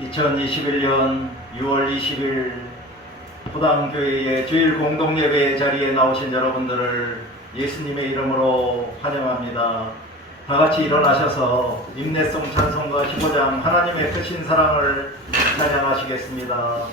2021년 6월 20일 부담교회의 주일 공동예배 자리에 나오신 여러분들을 예수님의 이름으로 환영합니다. 다같이 일어나셔서 임내송 찬송가 15장 하나님의 크신 사랑을 찬양하시겠습니다.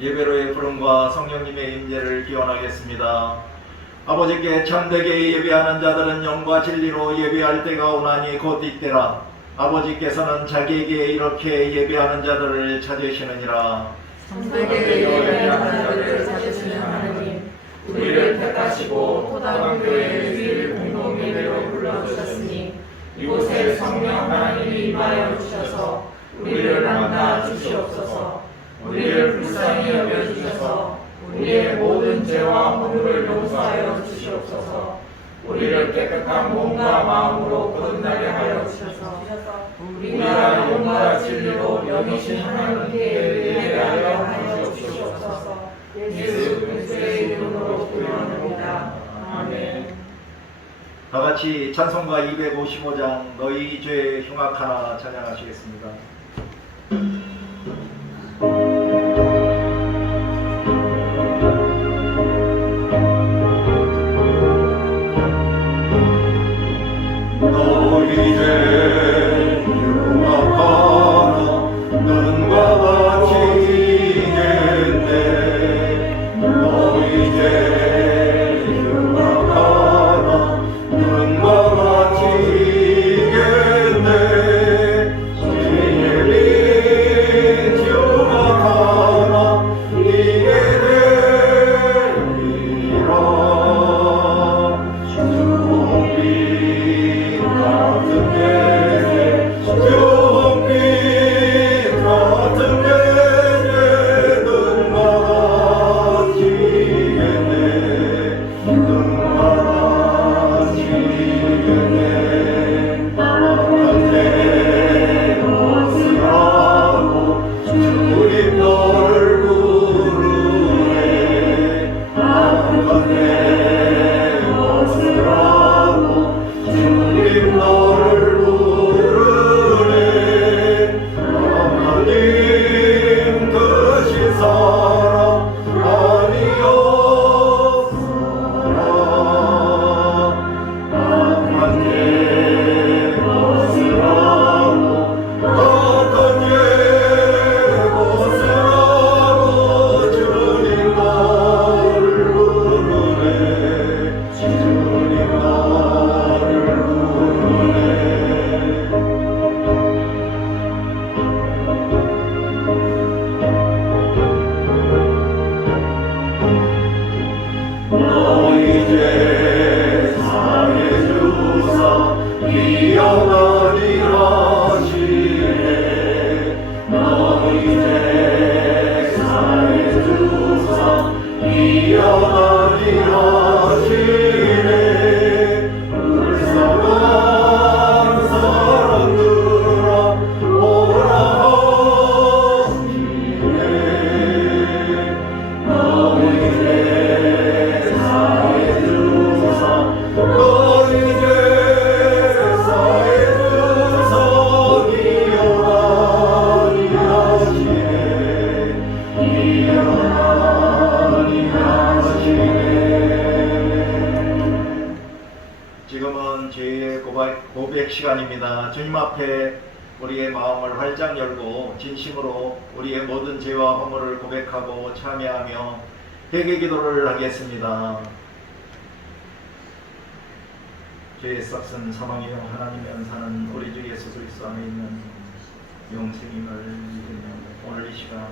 예배로의 부름과 성령님의 임재를 기원하겠습니다. 아버지께 참되게 예배하는 자들은 영과 진리로 예배할 때가 오나니 곧 이때라. 아버지께서는 자기에게 이렇게 예배하는 자들을 찾으시느니라. 참되게 예배하는 자들을 찾으시는 하나님, 우리를 택하시고 토당교회의 주일 공동예배로 불러주셨으니 이곳에 성령 하나님이 임하여 주셔서 우리를 만나 주시옵소서. 우리를 불쌍히 여겨주셔서 우리의 모든 죄와 허물을 용서하여 주시옵소서. 우리를 깨끗한 몸과 마음으로 거듭나게 하여 주셔서 우리가 영과 진리로 영이신 하나님께 예배하여 주시옵소서. 예수 그리스도의 이름으로 기도합니다. 아멘. 다같이 찬송가 255장 너희 죄 흉악하나 찬양하시겠습니다. 너희 죄 흉악하나 눈과 같이 이겠네. 너희 죄 흉악하나 눈과 같이 이겠네. 죄의 빛 흉악하나 이게 되리라. 주홍빛 같은 내 주홍빛 같은 지금은 죄의 고백 시간입니다. 주님 앞에 우리의 마음을 활짝 열고 진심으로 우리의 모든 죄와 허물을 고백하고 참여하며 회개 기도를 하겠습니다. 죄의 싹은 사망이요 하나님의 은사는 우리 주 예수 그리스도 안에 있는 영생임을 믿으며 오늘 이 시간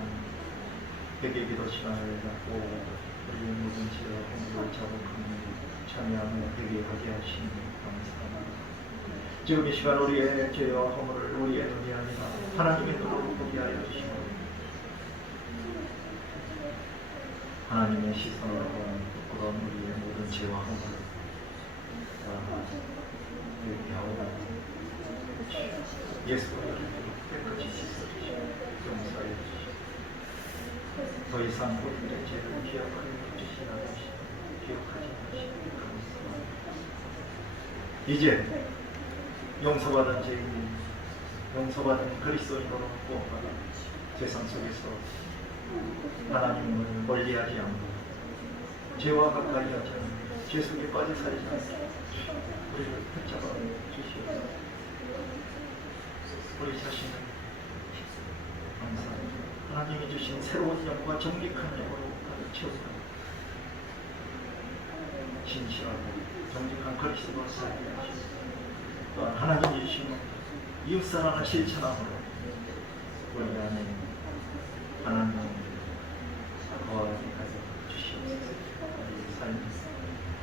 회개 기도 시간을 갖고 우리의 모든 죄와 허물을 자복하며 참여하며 회개하게 하시니 감사합니다. 지금 이 시간 우리의 죄와 허물을 우리의 눈이 아니라 하나님의 눈으로 보게 하여 주시고 하나님의 시선으로 부끄러운 우리의 모든 죄와 허물을 회개하고 예수 그리스도로 깨끗이 씻어주시고 용서해 주시고 더 이상 우리의 죄를 기억하여 주시지 않으시고 기억하지 마시고 이제 용서받은 죄인이 용서받은 그리스도인으로 구원받아 세상 속에서 하나님을 멀리하지 않고 죄와 가까이 하지 않고 죄 속에 빠져 살지 않고 우리를 붙잡아 주시옵소서. 우리 자신을 감사합니다. 하나님이 주신 새로운 영과 정직한 영으로 채우고 진실하고 정직한 그리스도와 살게 하시고 또한 하나님이 주시는 이웃사랑을 실천함으로 우리 안에 하나님의 거하게 하여 주시옵소서. 우리 삶이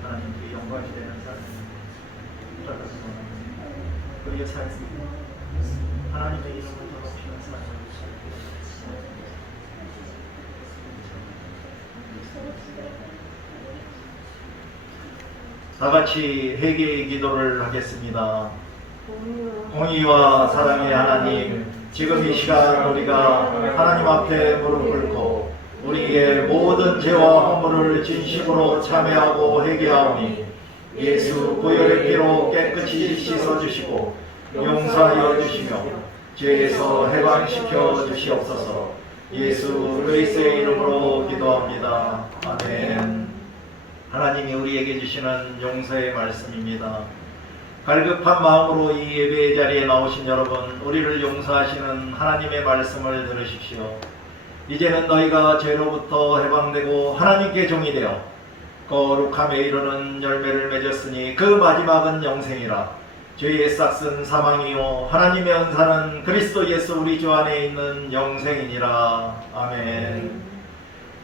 하나님께 영광이 되는 삶을 살아가기 원합니다. 우리의 삶이 하나님의 이름을 더럽히는 삶을 살게 하옵소서. 다 같이 회개의 기도를 하겠습니다. 공의와 사랑의 하나님, 지금 이 시간 우리가 하나님 앞에 무릎 꿇고 우리의 모든 죄와 허물을 진심으로 참회하고 회개하오니 예수 보혈의 피로 깨끗이 씻어주시고 용서하여 주시며 죄에서 해방시켜 주시옵소서. 예수 그리스도의 이름으로 기도합니다. 아멘. 하나님이 우리에게 주시는 용서의 말씀입니다. 갈급한 마음으로 이 예배의 자리에 나오신 여러분, 우리를 용서하시는 하나님의 말씀을 들으십시오. 이제는 너희가 죄로부터 해방되고 하나님께 종이 되어 거룩함에 이르는 열매를 맺었으니 그 마지막은 영생이라. 죄의 싹은 사망이요 하나님의 은사는 그리스도 예수 우리 주 안에 있는 영생이니라. 아멘.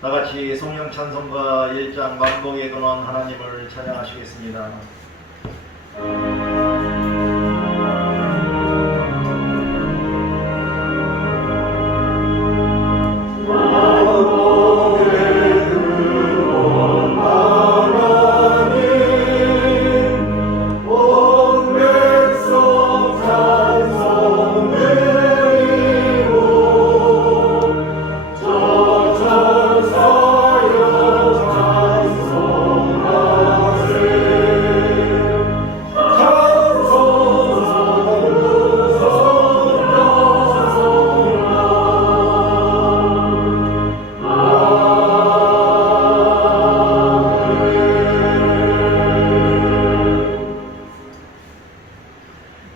다같이 성령 찬송가 1장 만복의 근원 하나님을 찬양하시겠습니다. 하나님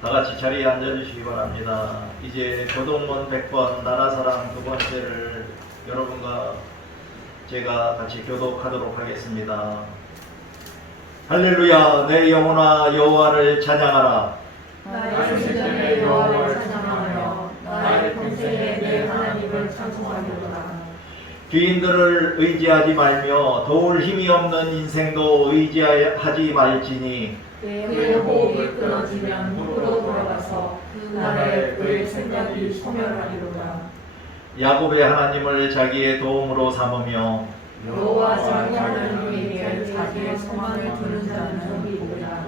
다 같이 자리에 앉아주시기 바랍니다. 이제 교동문 100번 나라사랑 두 번째를 여러분과 제가 같이 교독하도록 하겠습니다. 할렐루야. 내 영혼아 여호와를 찬양하라. 나의 심장에 여호와를 찬양하며 나의 평생에 내 하나님을 찬송하리로다. 귀인들을 의지하지 말며 도울 힘이 없는 인생도 의지하지 말지니 그의 호흡이 끊어지면 흙으로 돌아가서 그 날에 그의 생각이 소멸하리로다. 야곱의 하나님을 자기의 도움으로 삼으며 여호와 자기 하나님에게 자기의 소망을 두는 자는 복이 있도다.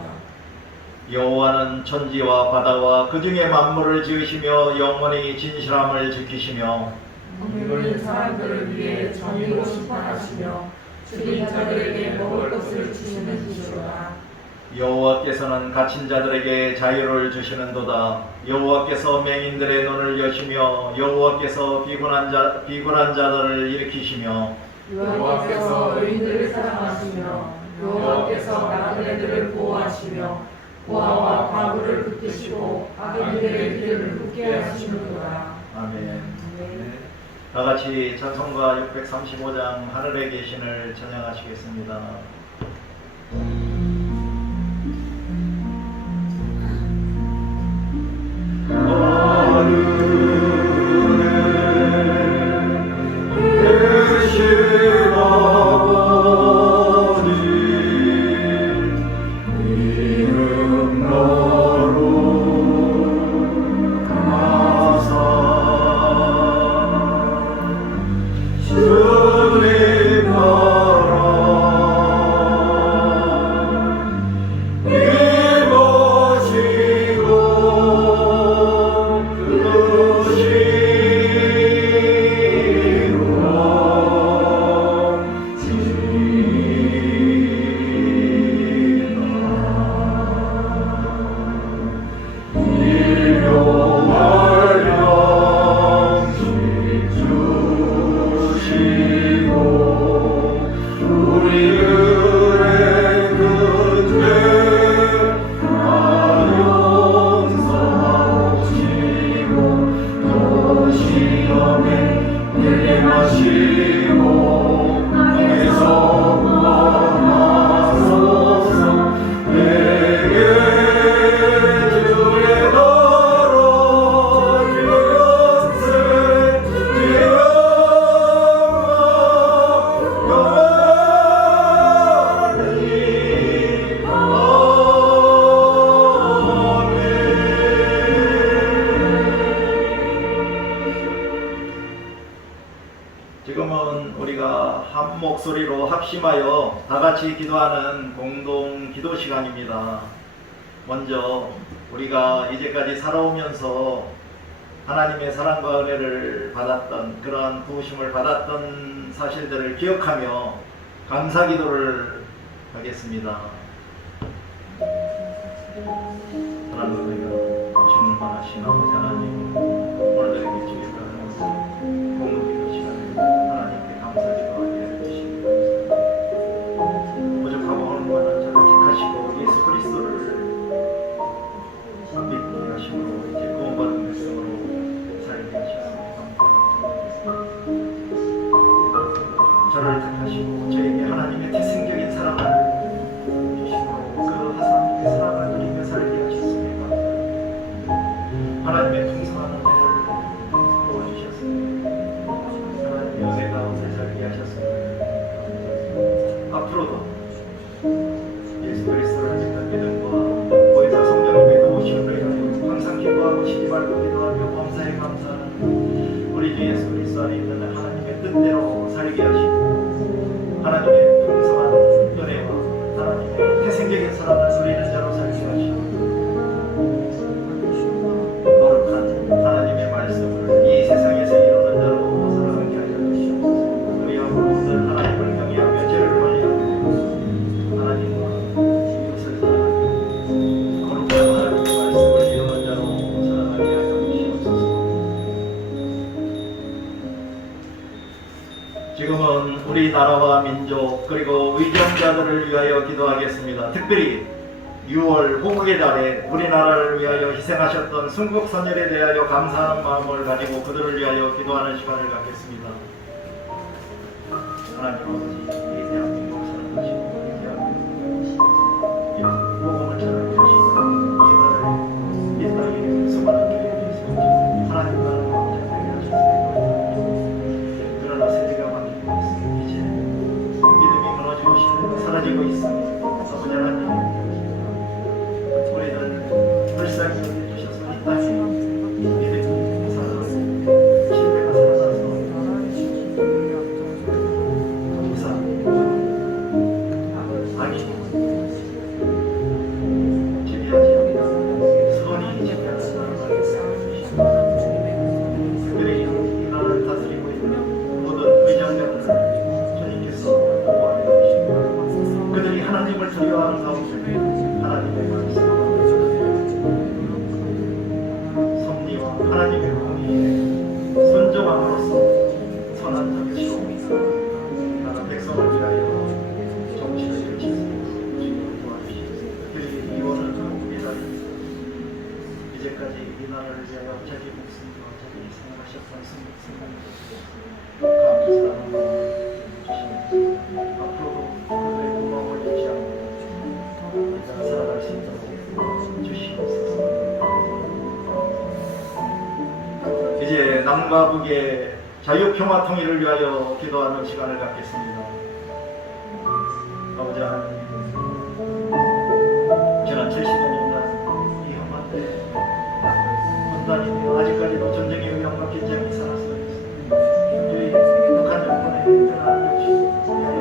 여호와는 천지와 바다와 그 중에 만물을 지으시며 영원히 진실함을 지키시며 물은 사람들을 위해 정의로 심판하시며 죽인 자들에게 먹을 것을 주시는 이시로다. 여호와께서는 갇힌 자들에게 자유를 주시는도다. 여호와께서 맹인들의 눈을 여시며 여호와께서 비굴한 자들을 일으키시며 여호와께서 의인들을 사랑하시며 여호와께서 나그네들을 보호하시며 고아와 과부를 붙드시고 악인들의 길을 굳게 하시는도다. 아멘. 다 같이 찬송가 635장 하늘에 계신을 찬양하시겠습니다. 지금은 우리가 한 목소리로 합심하여 다 같이 기도하는 공동 기도 시간입니다. 먼저 우리가 이제까지 살아오면서 하나님의 사랑과 은혜를 받았던 그러한 부으심을 받았던 사실들을 기억하며 감사 기도를 하겠습니다. 하나님의 충만하신 아버지 하나님, 오늘도 이렇게 주님과 공동 기도 시간에 하나님께 감사 기도하게 해주시기 감사합니다. 부족하고 어려운 자를 택하시고 예수 그리스도를 믿게 하심으로 이제 구원받은 백성으로 살게 하셨습니다. 저를 택하시고 저에게 하나님의 태생적인 사랑을 주심으로 그 하나님의 사랑을 누리며 살게 하셨습니다. 하나님의 풍성한 은혜를 부어주셨습니다. 하나님의 은혜 가운데 살게 하셨습니다. 앞으로도 예수 그리스도를 믿는 믿음과 보혜사 성령의 도우심을 위하여 항상 기도하고 쉬지 말고 기도하며 범사에 감사하는 우리 주 예수 그리스도 안에 있는 하나님의 뜻대로 살게 하시고 하나님의 풍성한 은혜와 하나님의 태생적인 사랑을 누리는 자로 살게 하시고 거룩한 하나님의 말씀을 이 세상에서 이루는 자로 살아가게 하여 주시옵소서. 우리 앞으로는 하나님을 경외하며 죄를 멀리하고 하나님과 이웃을 사랑하며 거룩한 하나님의 말씀을 이루는 자로 살아가게 하여 주시옵소서. 지금은 우리 나라와 민족 그리고 위정자들을 위하여 기도하겠습니다. 특별히 6월 호국의 달에 우리나라를 위하여 희생하셨던 순국 선열에 대하여 감사하는 마음을 가지고 그들을 위하여 기도하는 시간을 갖겠습니다. 하나님 아버지, 이 대한민국 사랑하시고 이 대한민국 복음을 전하시고 이 땅에 수많은 교회들이 세워지고 하나님 나라가 하셨습니다. 그러나 세대가 바뀌고 있습니다. 이제 믿음이 무너지고 신뢰가 사라지고 있습니다. 아버지 하나님, 우리를 불쌍히 여겨주셔서 이 땅에 믿음이 살아나고 신뢰가 살아나서 아니 지배하지 않고 선이 지배하는 나라가 있습니다. 그들이 이 나라를 다스리고 있는 모든 의장들을 주님께서 보호하여 주시고 그들이 하나님을 두려워하는 가운데 하나님의 말씀을 섭리와 하나님의 공의에 순종함으로써 선한 정치로 나라 백성을 위하여 정치를 이루시고 주님을 도와주시옵소서. 그들이 이원을 기다리고 이제까지 이 나라를 위하여 자기 목숨과 자기 희생을 하셨던 승리를 감사하는 마음을 주시옵소서. 앞으로도 그들의 고마움을 잊지 않고 우리가 살아갈 수 있도록 주시옵소서. 이제 남과 북의 자유평화 통일을 위하여 기도하는 시간을 갖겠습니다. 아버지 하나님, 지난 70여 년간 이 험한 때 분단이 아직까지도 전쟁의 위험 바뀐 점이 살아서 있습니다. 저희 북한 정권의 변화를 위하여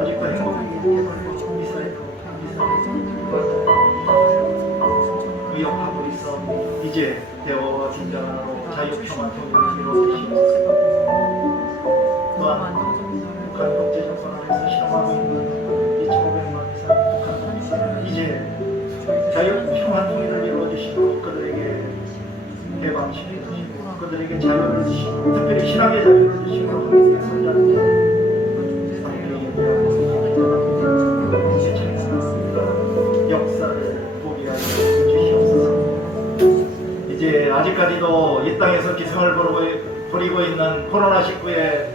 아직도 행복하게 개발되고 미사일로 위협하고 있어 이제 대화와 진정으로 자유평화 통일을 이루어주시옵소서. 또한 북한 독재정권 안에서 실험하고 있는 2,500만 이상의 북한 이제 자유평화 통일을 이루어주시고 그들에게 해방시켜 주시고 그들에게 자유를 주시고 특별히 신앙의 자유를 주시고 함께 선자는 역사를 보게 하여 주시옵소서. 이제 아직까지도 이 땅에서 기승을 부리고 있는 코로나19의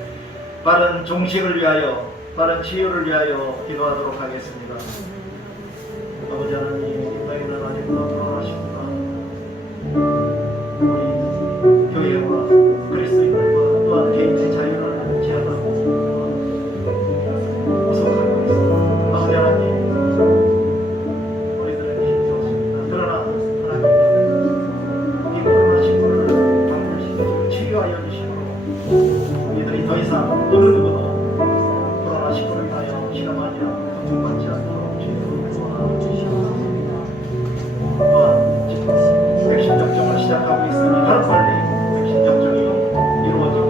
빠른 종식을 위하여, 빠른 치유를 위하여 기도하도록 하겠습니다. 아버지 하나님, 이 땅에는 아직도 코로나19가 우리 교회와 그리스도인들과 또한 개인의 자유를 제한하고 우속하고 있습니다. 아버지 하나님, 우리들은 힘들었습니다. 그러나 하나님, 이 코로나19를 방불시키고 치유하여 주시고 우리들이 더 이상 어느 누구도 코로나19를 위하여 실험하지 않고 고통받지 않도록 주님을 도와주시옵소서. 또한 지금 백신 접종을 시작하고 있으니 하루빨리 백신 접종이 이루어지고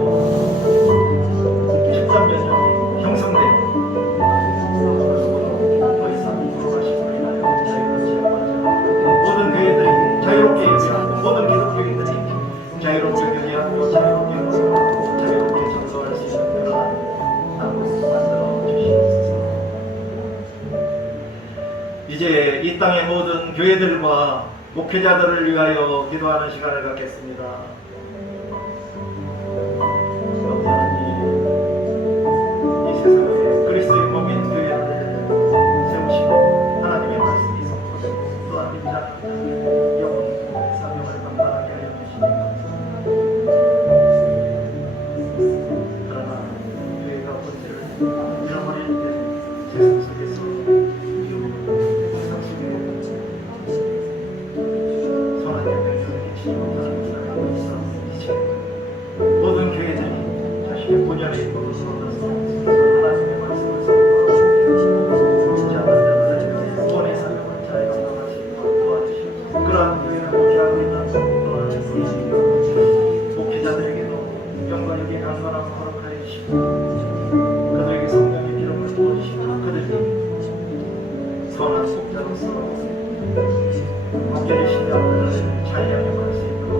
집단 면역이 형성되고 더 이상 코로나19를 인하여 자유를 제한하지 않고 모든 교회들이 자유롭게 예배하고 모든 기독교인들이 자유롭게 교제하고 자유롭게 모여하고 자유롭게 전도할 수 있는 그러한 땅으로 만들어 주시옵소서. 이제 이 땅의 모든 교회들과 목회자들을 위하여 기도하는 시간을 갖겠습니다. 하나님, 이 세상에 그리스도의 몸인 교회를 세우시고 하나님의 말씀이 선포되고 또한 임자는 영혼 사명을 감당하게 하여 주시니 감사합니다. 그러나 교회가 본질을 잃어버릴 때 세상 속에서 모든 교회들이 자신의 본연의 힘으로 서로서 하나님의 말씀을 선포하고 진짜한 구원의 사명을 잘 감당할 수 있도록 도와주시고 그러한 교회를 목회하고 있는 또한 목회자들에게도 영광에게 강건하고 거룩하여 주시고 그들에게 성령의 기름을 부어주시고 그들이 선한 속자로서 완전히 신뢰하는 자들을 잘 양육할 수 있도록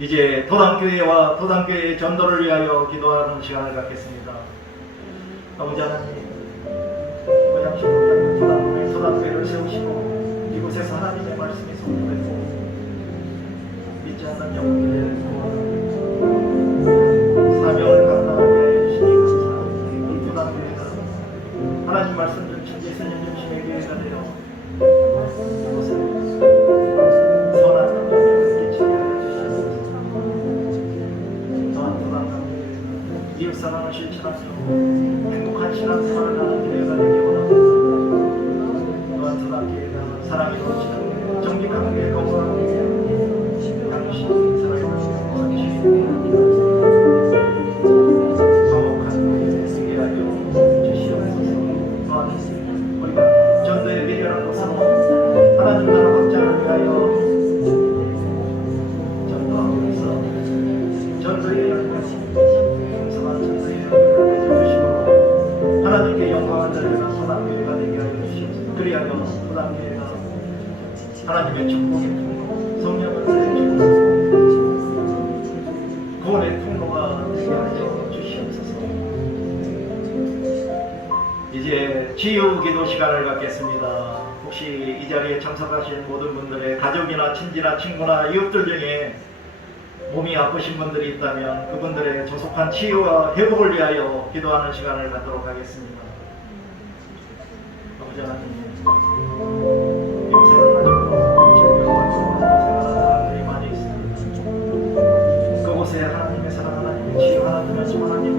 이제 도당교회와 도당교회의 전도를 위하여 기도하는 시간을 갖겠습니다. 아버지 하나님, 고향시로 도당교회를 세우시고 이곳에서 하나님의 말씀이 선포되고 믿지 않는 영혼들의 사명을 감당하게 해주시니 감사합니다. 이 도당교회가 하나님 말씀 중심, 예수님 중심의 교회가 되어 이곳에 선한 감정을 끼치게 하여 주시옵소서. 또한 도당교회 이웃사랑을 실천하며 행복한 신앙생활을 하는 교회가 되기 원합니다. 또한 도당교회가 사랑이 넘치는 정직한 교회, 건강한 교회, 당신이 사랑이 넘치는 성실히 화목한 교회 되게 하여 주시옵소서. 또한 우리가 전도의 미련한 것으로 하나님 나라 확장을 위하여 전도하고 있어 전도의 열매로 풍성한 전도의 열매를 맺어주시고 하나님께 영광을 돌리는 도당교회가 되게 하여 주시옵소서. 그리하여 도당교회가 하나님의 축복의 통로, 성령을 내주시옵소서. 구원의 통로가 되게 하여 주시옵소서. 이제 치유 기도 시간을 갖겠습니다. 혹시 이 자리에 참석하신 모든 분들의 가족이나 친지나 친구나 이웃들 중에 몸이 아프신 분들이 있다면 그분들의 조속한 치유와 회복을 위하여 기도하는 시간을 갖도록 하겠습니다. 아버지 하나님, 영생을 가지고 질병을 고생하는 사람들이 많이 있습니다. 그곳에 하나님의 사랑, 하나님의 치유하는 말씀, 하나님의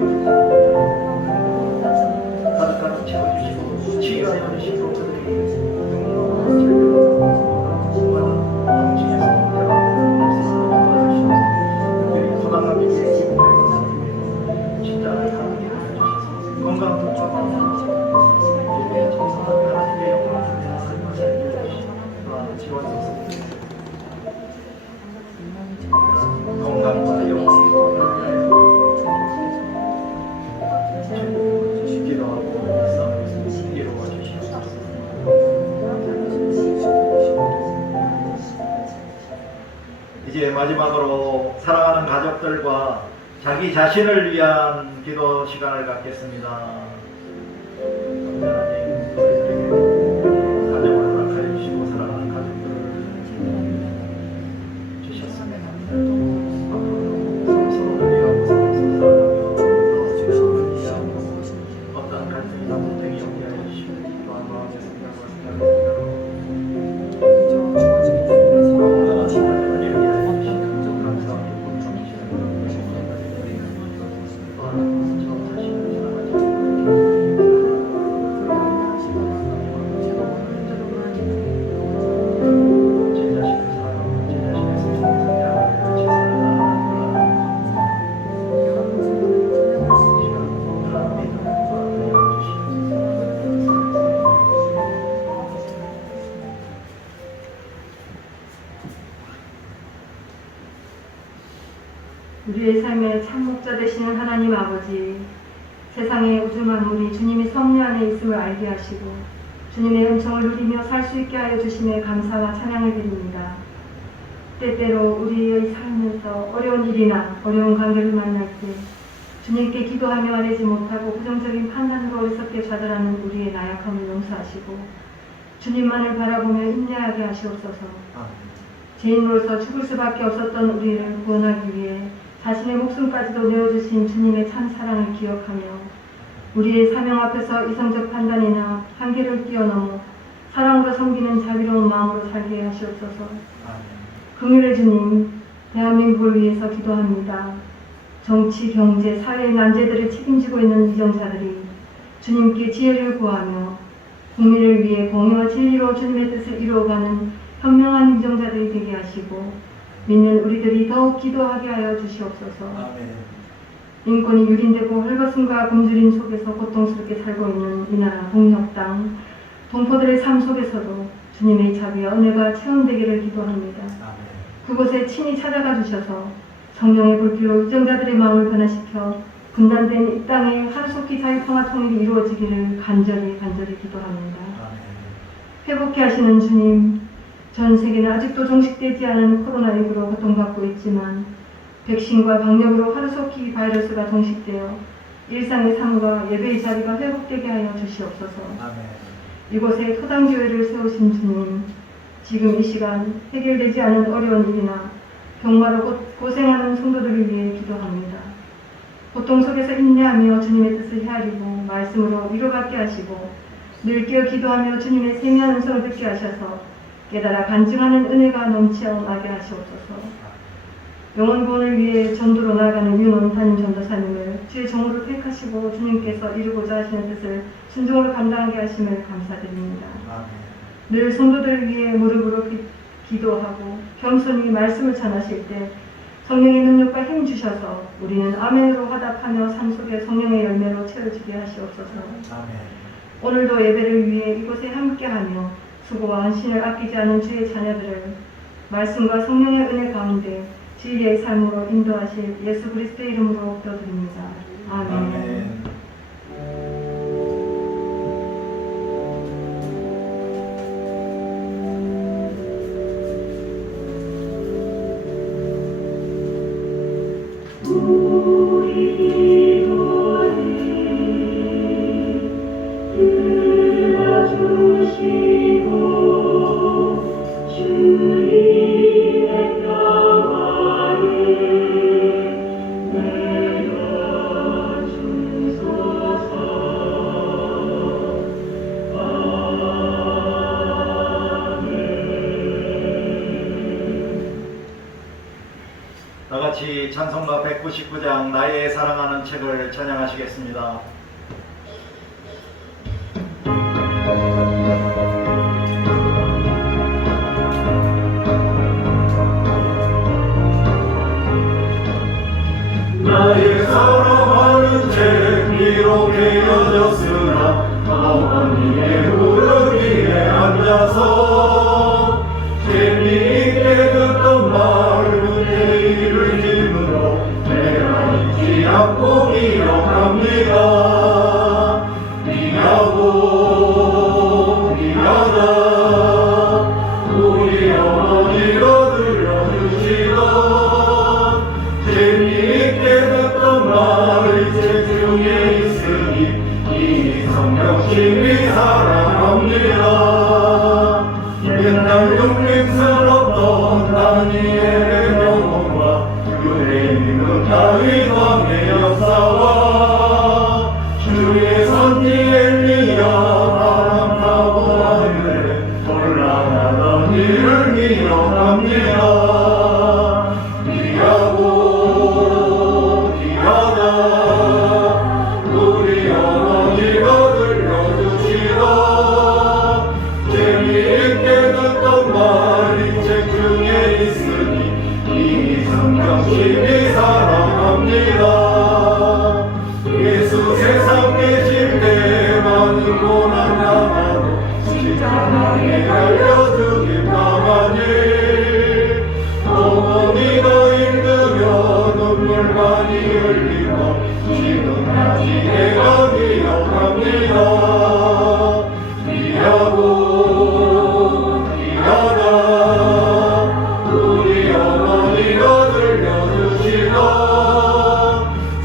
가득가득 채워주시고 치유하여 주시고 그들이 건강과 영광을 기도하고 싸움을 이루어 주시옵소서. 이제 마지막으로 사랑하는 가족들과 자기 자신을 위한 기도 시간을 갖겠습니다. 하나님, 우리들에게 가정을 허락하여 주시고 사랑하는 가족들을 주셨습니다. 앞으로도 서로를 위하고 서로 사랑하며 이해하고 어떤 갈등이나 분쟁이 없게 하여 주시고 또한 마음의 생각과 건강한 시간을 위하여 주시고 감사합니다. 또한 저 자신을 우리의 삶의 참 목자 되시는 하나님 아버지, 세상의 우주 만물이 주님의 섭리 안에 있음을 알게 하시고 주님의 은총을 누리며 살 수 있게 하여 주심에 감사와 찬양을 드립니다. 때때로 우리의 삶에서 어려운 일이나 어려운 관계를 만날 때 주님께 기도하며 아뢰지 못하고 부정적인 판단으로 어리석게 좌절하는 우리의 나약함을 용서하시고 주님만을 바라보며 인내하게 하시옵소서. 죄인으로서 죽을 수밖에 없었던 우리를 구원하기 위해 자신의 목숨까지도 내어주신 주님의 참 사랑을 기억하며 우리의 사명 앞에서 이성적 판단이나 한계를 뛰어넘어 사랑으로 섬기는 자비로운 마음으로 살게 하시옵소서. 긍휼의 주님, 대한민국을 위해서 기도합니다. 정치, 경제, 사회의 난제들을 책임지고 있는 위정자들이 주님께 지혜를 구하며 국민을 위해 공의와 진리로 주님의 뜻을 이루어가는 현명한 위정자들이 되게 하시고 믿는 우리들이 더욱 기도하게 하여 주시옵소서. 인권이 유린되고 헐벗음과 굶주림 속에서 고통스럽게 살고 있는 이 나라 동력 땅 동포들의 삶 속에서도 주님의 자비와 은혜가 체험되기를 기도합니다. 그곳에 친히 찾아가 주셔서 성령의 불길로 위정자들의 마음을 변화시켜 분단된 이 땅에 하루속히 자유평화 통일이 이루어지기를 간절히 기도합니다. 회복케 하시는 주님, 전 세계는 아직도 종식되지 않은 코로나19로 고통받고 있지만 백신과 방역으로 하루속히 바이러스가 종식되어 일상의 삶과 예배의 자리가 회복되게 하여 주시옵소서. 아멘. 이곳에 토당교회를 세우신 주님, 지금 이 시간 해결되지 않은 어려운 일이나 병마로 고생하는 성도들을 위해 기도합니다. 고통 속에서 인내하며 주님의 뜻을 헤아리고 말씀으로 위로받게 하시고 늘 깨어 기도하며 주님의 세미한 음성을 듣게 하셔서 깨달아 간증하는 은혜가 넘쳐나게 하시옵소서. 영혼 구원을 위해 전도로 나아가는 윤원 담임 전도사님을 주의 종으로 택하시고 주님께서 이루고자 하시는 뜻을 순종으로 감당하게 하심을 감사드립니다. 아멘. 늘 성도들을 위해 무릎으로 기도하고 겸손히 말씀을 전하실 때 성령의 능력과 힘 주셔서 우리는 아멘으로 화답하며 삶 속에 성령의 열매로 채워지게 하시옵소서. 아멘. 오늘도 예배를 위해 이곳에 함께하며 수고와 헌신을 아끼지 않은 주의 자녀들을 말씀과 성령의 은혜 가운데 진리의 삶으로 인도하실 예수 그리스도의 이름으로 기도드립니다. 아멘. 아멘. 다 같이 찬송가 199장 나의 사랑하는 책을 찬양하시겠습니다. 나의 사랑하는 책 비록 헤어졌으나 어머니의 무릎 위에 앉아서 재미있게 듣던 말 그대를 힘으로 내가 잊지 않고 기억합니다. 미하고 미하다 우리 어머니가 들려주시던 재미있게 듣던 말이 책 중에 있으니 이 성경심이 사랑합니다. 옛날 용맹스럽던 다니엘의 명언과 그의 믿는 다윗 왕의 역사와 주의 선지 엘리야 바람 타고 하늘에 올라가던 일을 기억합니다. 귀하고 귀하다 우리 어머니가 들려주시던 재미있게 듣던 말이 책 중에 있으니 이 성경심이 사랑합니다. 예수 세상 계실 때 많은 고난 당하고 십자가에 달려 죽임 당하니 어머니가 읽으며 눈물 많이 흘리고 지금까지 내가 기억합니다. 귀하고 귀하다 우리 어머니가 들려주시던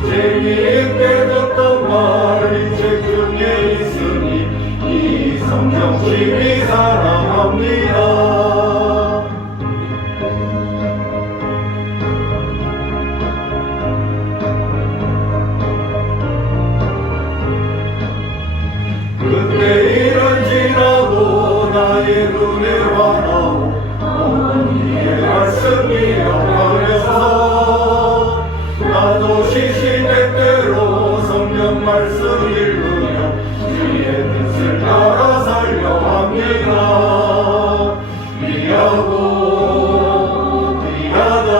재미있게 듣던 말이 책 중에 있으니 이 성경심이 사랑합니다. 그때 일은 지나고 나의 눈에 환하고 어머니의 말씀이 영화에서 나도 시시때때로 성경 말씀 읽으며 주의 뜻을 따라 살려 합니다. 귀하고 귀하다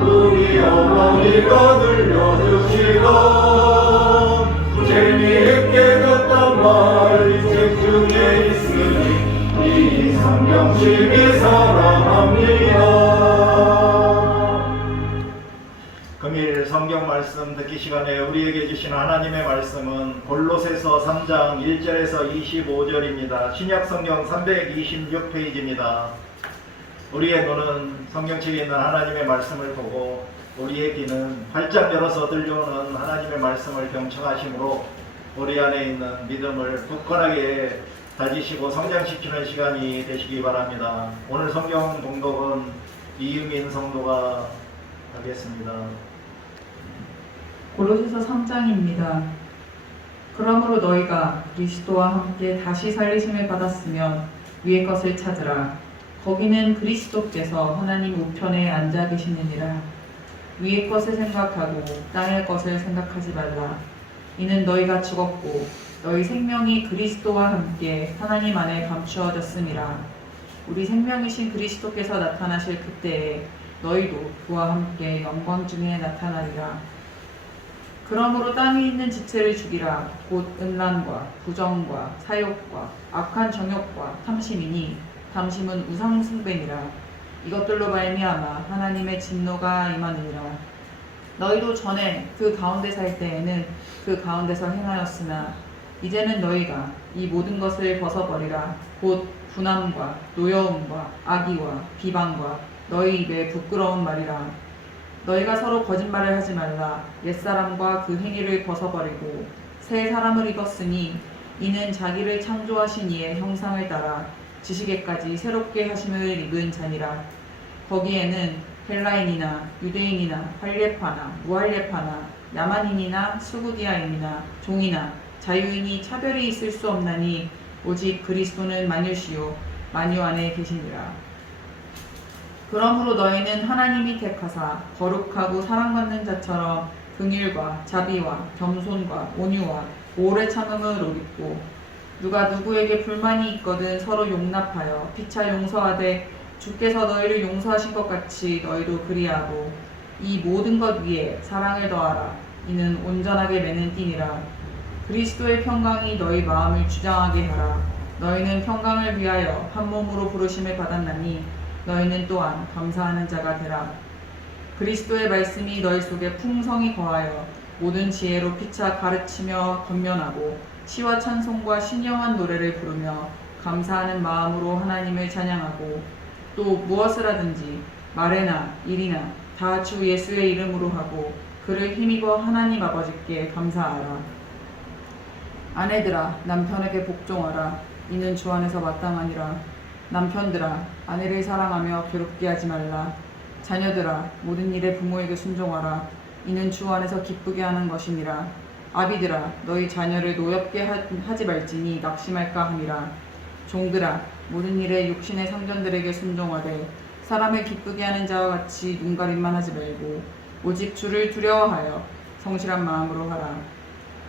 우리 어머니가 들려주시던 재미있게 듣던 말이 책 중에 있으니 이 성경심이 사랑합니다. 금일 성경 말씀 듣기 시간에 우리에게 주신 하나님의 말씀은 골로새서 3장 1절에서 25절입니다. 신약 성경 326페이지입니다. 우리의 눈은 성경책에 있는 하나님의 말씀을 보고 우리의 귀는 활짝 열어서 들려오는 하나님의 말씀을 경청하심으로 우리 안에 있는 믿음을 굳건하게 다지시고 성장시키는 시간이 되시기 바랍니다. 오늘 성경 봉독은 이유민 성도가 하겠습니다. 고로새서 3장입니다. 그러므로 너희가 그리스도와 함께 다시 살리심을 받았으면 위의 것을 찾으라. 거기는 그리스도께서 하나님 우편에 앉아 계시느니라. 위의 것을 생각하고 땅의 것을 생각하지 말라. 이는 너희가 죽었고 너희 생명이 그리스도와 함께 하나님 안에 감추어졌음이라. 우리 생명이신 그리스도께서 나타나실 그때에 너희도 그와 함께 영광 중에 나타나리라. 그러므로 땅에 있는 지체를 죽이라. 곧 음란과 부정과 사욕과 악한 정욕과 탐심이니 탐심은 우상 숭배니라. 이것들로 말미암아 하나님의 진노가 임하느니라. 너희도 전에 그 가운데 살 때에는 그 가운데서 행하였으나 이제는 너희가 이 모든 것을 벗어버리라. 곧 분함과 노여움과 악의와 비방과 너희 입에 부끄러운 말이라. 너희가 서로 거짓말을 하지 말라. 옛사람과 그 행위를 벗어버리고 새 사람을 입었으니 이는 자기를 창조하신 이의 형상을 따라 지식에까지 새롭게 하심을 입은 자니라. 거기에는 헬라인이나 유대인이나 할례파나 무할례파나 야만인이나 수구디아인이나 종이나 자유인이 차별이 있을 수 없나니 오직 그리스도는 만유시요 만유 안에 계시니라. 그러므로 너희는 하나님이 택하사 거룩하고 사랑받는 자처럼 긍휼과 자비와 겸손과 온유와 오래 참음을 옷입고 누가 누구에게 불만이 있거든 서로 용납하여 피차 용서하되 주께서 너희를 용서하신 것 같이 너희도 그리하고 이 모든 것 위에 사랑을 더하라. 이는 온전하게 매는 띠니라. 그리스도의 평강이 너희 마음을 주장하게 하라. 너희는 평강을 위하여 한 몸으로 부르심을 받았나니 너희는 또한 감사하는 자가 되라. 그리스도의 말씀이 너희 속에 풍성히 거하여 모든 지혜로 피차 가르치며 권면하고 시와 찬송과 신령한 노래를 부르며 감사하는 마음으로 하나님을 찬양하고 또 무엇을 하든지 말에나 일이나 다 주 예수의 이름으로 하고 그를 힘입어 하나님 아버지께 감사하라. 아내들아 남편에게 복종하라. 이는 주 안에서 마땅하니라. 남편들아 아내를 사랑하며 괴롭게 하지 말라. 자녀들아 모든 일에 부모에게 순종하라. 이는 주 안에서 기쁘게 하는 것이니라. 아비들아 너희 자녀를 노엽게 하지 말지니 낙심할까 함이라. 종들아 모든 일에 육신의 상전들에게 순종하되 사람을 기쁘게 하는 자와 같이 눈가림만 하지 말고 오직 주를 두려워하여 성실한 마음으로 하라.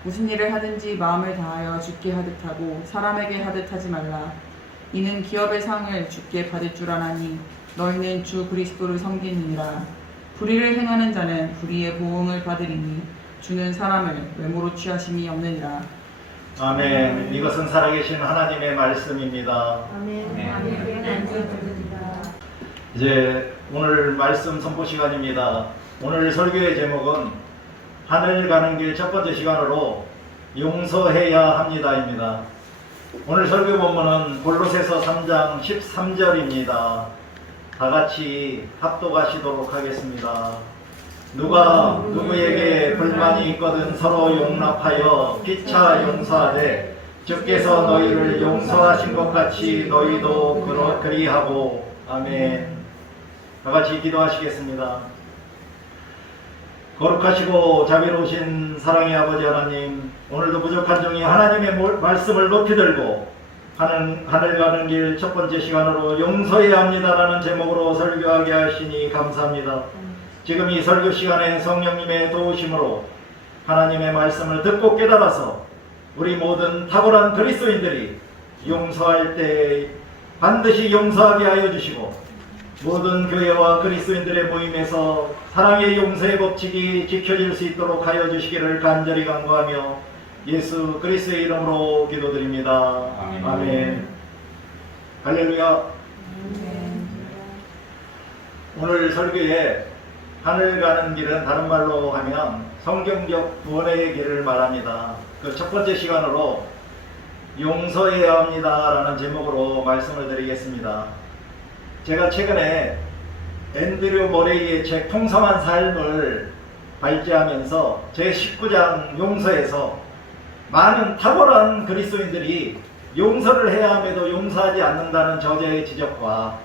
무슨 일을 하든지 마음을 다하여 주께 하듯 하고 사람에게 하듯 하지 말라. 이는 기업의 상을 주께 받을 줄 아나니 너희는 주 그리스도를 섬기느니라. 불의를 행하는 자는 불의의 보응을 받으리니 주는 사람을 외모로 취하심이 없느니라. 아멘. 이것은 살아계신 하나님의 말씀입니다. 아멘. 아멘. 이제 오늘 말씀 선포 시간입니다. 오늘 설교의 제목은 하늘 가는 길 첫 번째 시간으로 용서해야 합니다입니다. 오늘 설교 본문은 골로새서 3장 13절입니다. 다 같이 합독하시도록 하겠습니다. 누가 누구에게 불만이 있거든 서로 용납하여 피차 용서하되 주께서 너희를 용서하신 것 같이 너희도 그리하고. 아멘. 다 같이 기도하시겠습니다. 거룩하시고 자비로우신 사랑의 아버지 하나님, 오늘도 부족한 종이 하나님의 말씀을 높이 들고 하늘 가는 길 첫 번째 시간으로 용서해야 합니다라는 제목으로 설교하게 하시니 감사합니다. 지금 이 설교 시간에 성령님의 도우심으로 하나님의 말씀을 듣고 깨달아서 우리 모든 탁월한 그리스도인들이 용서할 때 반드시 용서하게 하여 주시고 모든 교회와 그리스도인들의 모임에서 사랑의 용서의 법칙이 지켜질 수 있도록 하여 주시기를 간절히 간구하며 예수 그리스도의 이름으로 기도드립니다. 아멘. 할렐루야. 오늘 설교에 하늘 가는 길은 다른 말로 하면 성경적 구원의 길을 말합니다. 그 첫 번째 시간으로 용서해야 합니다라는 제목으로 말씀을 드리겠습니다. 제가 최근에 앤드류 모레이의 책 풍성한 삶을 발제하면서 제 19장 용서에서 많은 탁월한 그리스도인들이 용서를 해야 함에도 용서하지 않는다는 저자의 지적과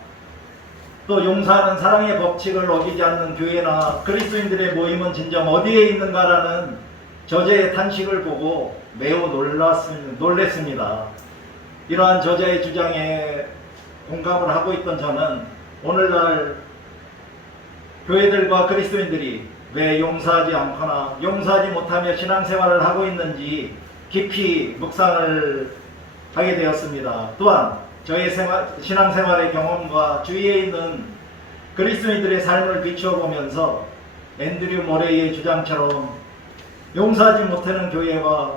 또 용서하는 사랑의 법칙을 어기지 않는 교회나 그리스도인들의 모임은 진정 어디에 있는가라는 저자의 탄식을 보고 매우 놀랬습니다. 이러한 저자의 주장에 공감을 하고 있던 저는 오늘날 교회들과 그리스도인들이 왜 용서하지 않거나 용서하지 못하며 신앙생활을 하고 있는지 깊이 묵상을 하게 되었습니다. 또한 저의 신앙생활의 경험과 주위에 있는 그리스도인들의 삶을 비추어 보면서 앤드류 모레이의 주장처럼 용서하지 못하는 교회와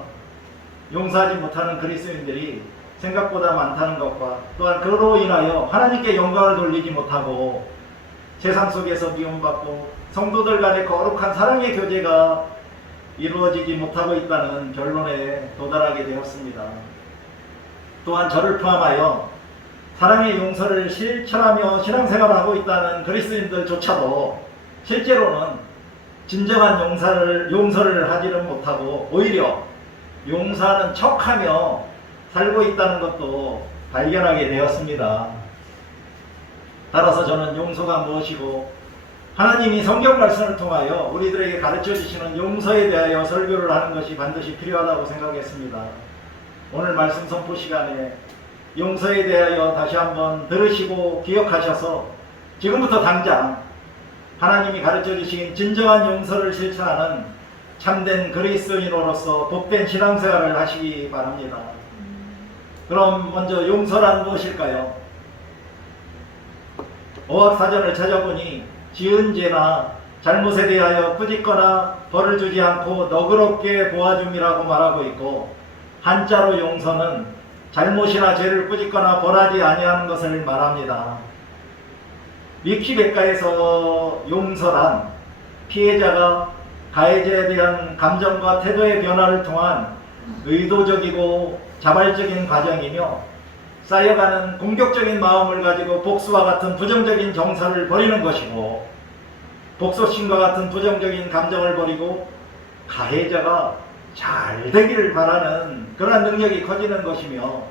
용서하지 못하는 그리스도인들이 생각보다 많다는 것과 또한 그로 인하여 하나님께 영광을 돌리지 못하고 세상 속에서 미움받고 성도들 간의 거룩한 사랑의 교제가 이루어지지 못하고 있다는 결론에 도달하게 되었습니다. 또한 저를 포함하여 사랑의 용서를 실천하며 신앙생활을 하고 있다는 그리스도인들조차도 실제로는 진정한 용서를 하지는 못하고 오히려 용서하는 척하며 살고 있다는 것도 발견하게 되었습니다. 따라서 저는 용서가 무엇이고 하나님이 성경 말씀을 통하여 우리들에게 가르쳐 주시는 용서에 대하여 설교를 하는 것이 반드시 필요하다고 생각했습니다. 오늘 말씀 선포 시간에 용서에 대하여 다시 한번 들으시고 기억하셔서 지금부터 당장 하나님이 가르쳐 주신 진정한 용서를 실천하는 참된 그리스도인으로서 복된 신앙생활을 하시기 바랍니다. 그럼 먼저 용서란 무엇일까요? 어학사전을 찾아보니 지은 죄나 잘못에 대하여 꾸짖거나 벌을 주지 않고 너그럽게 보아줌이라고 말하고 있고, 한자로 용서는 잘못이나 죄를 꾸짖거나 벌하지 아니하는 것을 말합니다. 위키백과에서 용서란 피해자가 가해자에 대한 감정과 태도의 변화를 통한 의도적이고 자발적인 과정이며 쌓여가는 공격적인 마음을 가지고 복수와 같은 부정적인 정서를 버리는 것이고, 복수심과 같은 부정적인 감정을 버리고 가해자가 잘 되기를 바라는 그러한 능력이 커지는 것이며,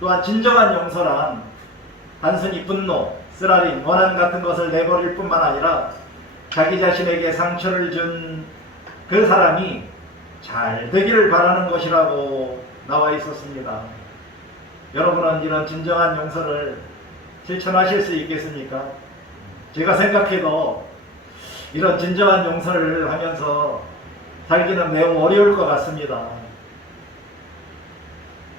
또한 진정한 용서란 단순히 분노, 쓰라림, 원한 같은 것을 내버릴 뿐만 아니라 자기 자신에게 상처를 준 그 사람이 잘 되기를 바라는 것이라고 나와 있었습니다. 여러분은 이런 진정한 용서를 실천하실 수 있겠습니까? 제가 생각해도 이런 진정한 용서를 하면서 살기는 매우 어려울 것 같습니다.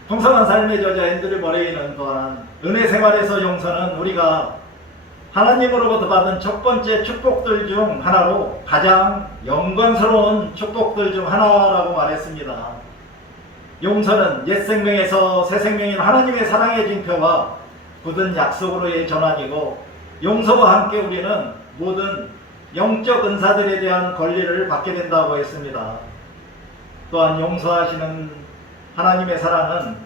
풍성한 삶의 저자 앤드류 모레이는 또한 은혜 생활에서 용서는 우리가 하나님으로부터 받은 첫 번째 축복들 중 하나로 가장 영광스러운 축복들 중 하나라고 말했습니다. 용서는 옛 생명에서 새 생명인 하나님의 사랑의 징표와 굳은 약속으로의 전환이고, 용서와 함께 우리는 모든 영적 은사들에 대한 권리를 받게 된다고 했습니다. 또한 용서하시는 하나님의 사랑은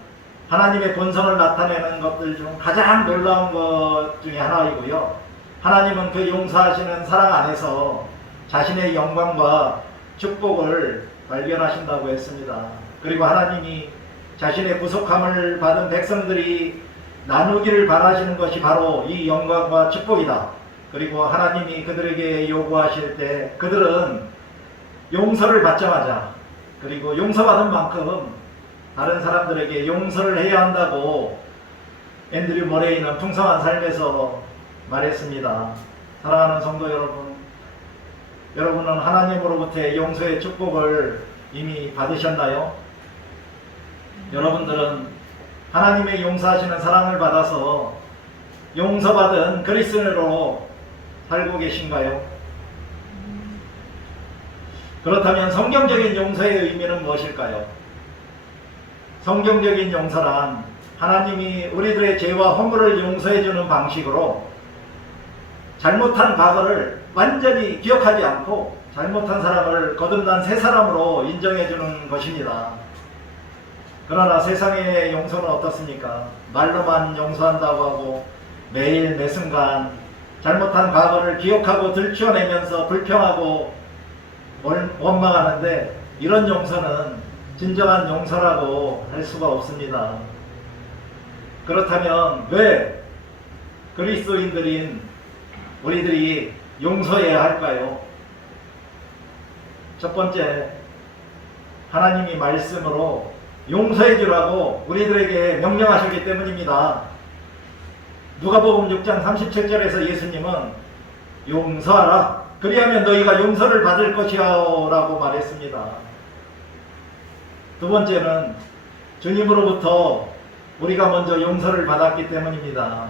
하나님의 본성을 나타내는 것들 중 가장 놀라운 것 중에 하나이고요. 하나님은 그 용서하시는 사랑 안에서 자신의 영광과 축복을 발견하신다고 했습니다. 그리고 하나님이 자신의 부족함을 받은 백성들이 나누기를 바라시는 것이 바로 이 영광과 축복이다. 그리고 하나님이 그들에게 요구하실 때 그들은 용서를 받자마자, 그리고 용서받은 만큼 다른 사람들에게 용서를 해야 한다고 앤드류 모레이는 풍성한 삶에서 말했습니다. 사랑하는 성도 여러분, 여러분은 하나님으로부터의 용서의 축복을 이미 받으셨나요? 여러분들은 하나님의 용서하시는 사랑을 받아서 용서받은 그리스도인으로 살고 계신가요? 그렇다면 성경적인 용서의 의미는 무엇일까요? 성경적인 용서란 하나님이 우리들의 죄와 허물을 용서해주는 방식으로 잘못한 과거를 완전히 기억하지 않고 잘못한 사람을 거듭난 새 사람으로 인정해주는 것입니다. 그러나 세상의 용서는 어떻습니까? 말로만 용서한다고 하고 매일 매 순간 잘못한 과거를 기억하고 들추어내면서 불평하고 원망하는데 이런 용서는 진정한 용서라고 할 수가 없습니다. 그렇다면 왜 그리스도인들인 우리들이 용서해야 할까요? 첫 번째, 하나님이 말씀으로 용서해 주라고 우리들에게 명령하셨기 때문입니다. 누가복음 6장 37절에서 예수님은 용서하라, 그리하면 너희가 용서를 받을 것이야 라고 말했습니다. 두 번째는 주님으로부터 우리가 먼저 용서를 받았기 때문입니다.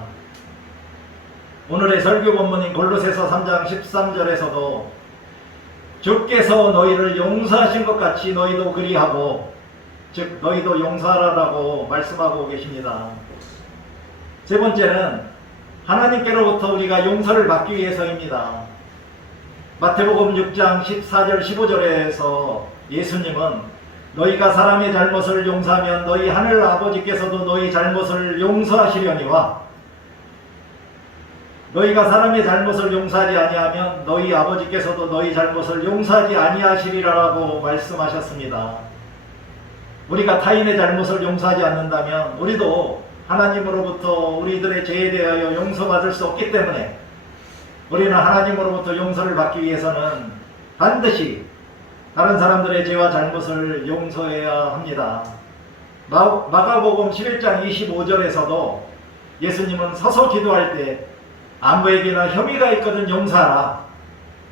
오늘의 설교 본문인 골로새서 3장 13절에서도 주께서 너희를 용서하신 것 같이 너희도 그리하고, 즉 너희도 용서하라고 말씀하고 계십니다. 세 번째는 하나님께로부터 우리가 용서를 받기 위해서입니다. 마태복음 6장 14절 15절에서 예수님은 너희가 사람의 잘못을 용서하면 너희 하늘 아버지께서도 너희 잘못을 용서하시려니와 너희가 사람의 잘못을 용서하지 아니하면 너희 아버지께서도 너희 잘못을 용서하지 아니하시리라고 말씀하셨습니다. 우리가 타인의 잘못을 용서하지 않는다면 우리도 하나님으로부터 우리들의 죄에 대하여 용서받을 수 없기 때문에 우리는 하나님으로부터 용서를 받기 위해서는 반드시 다른 사람들의 죄와 잘못을 용서해야 합니다. 마가복음 11장 25절에서도 예수님은 서서 기도할 때 아무에게나 혐의가 있거든 용서하라,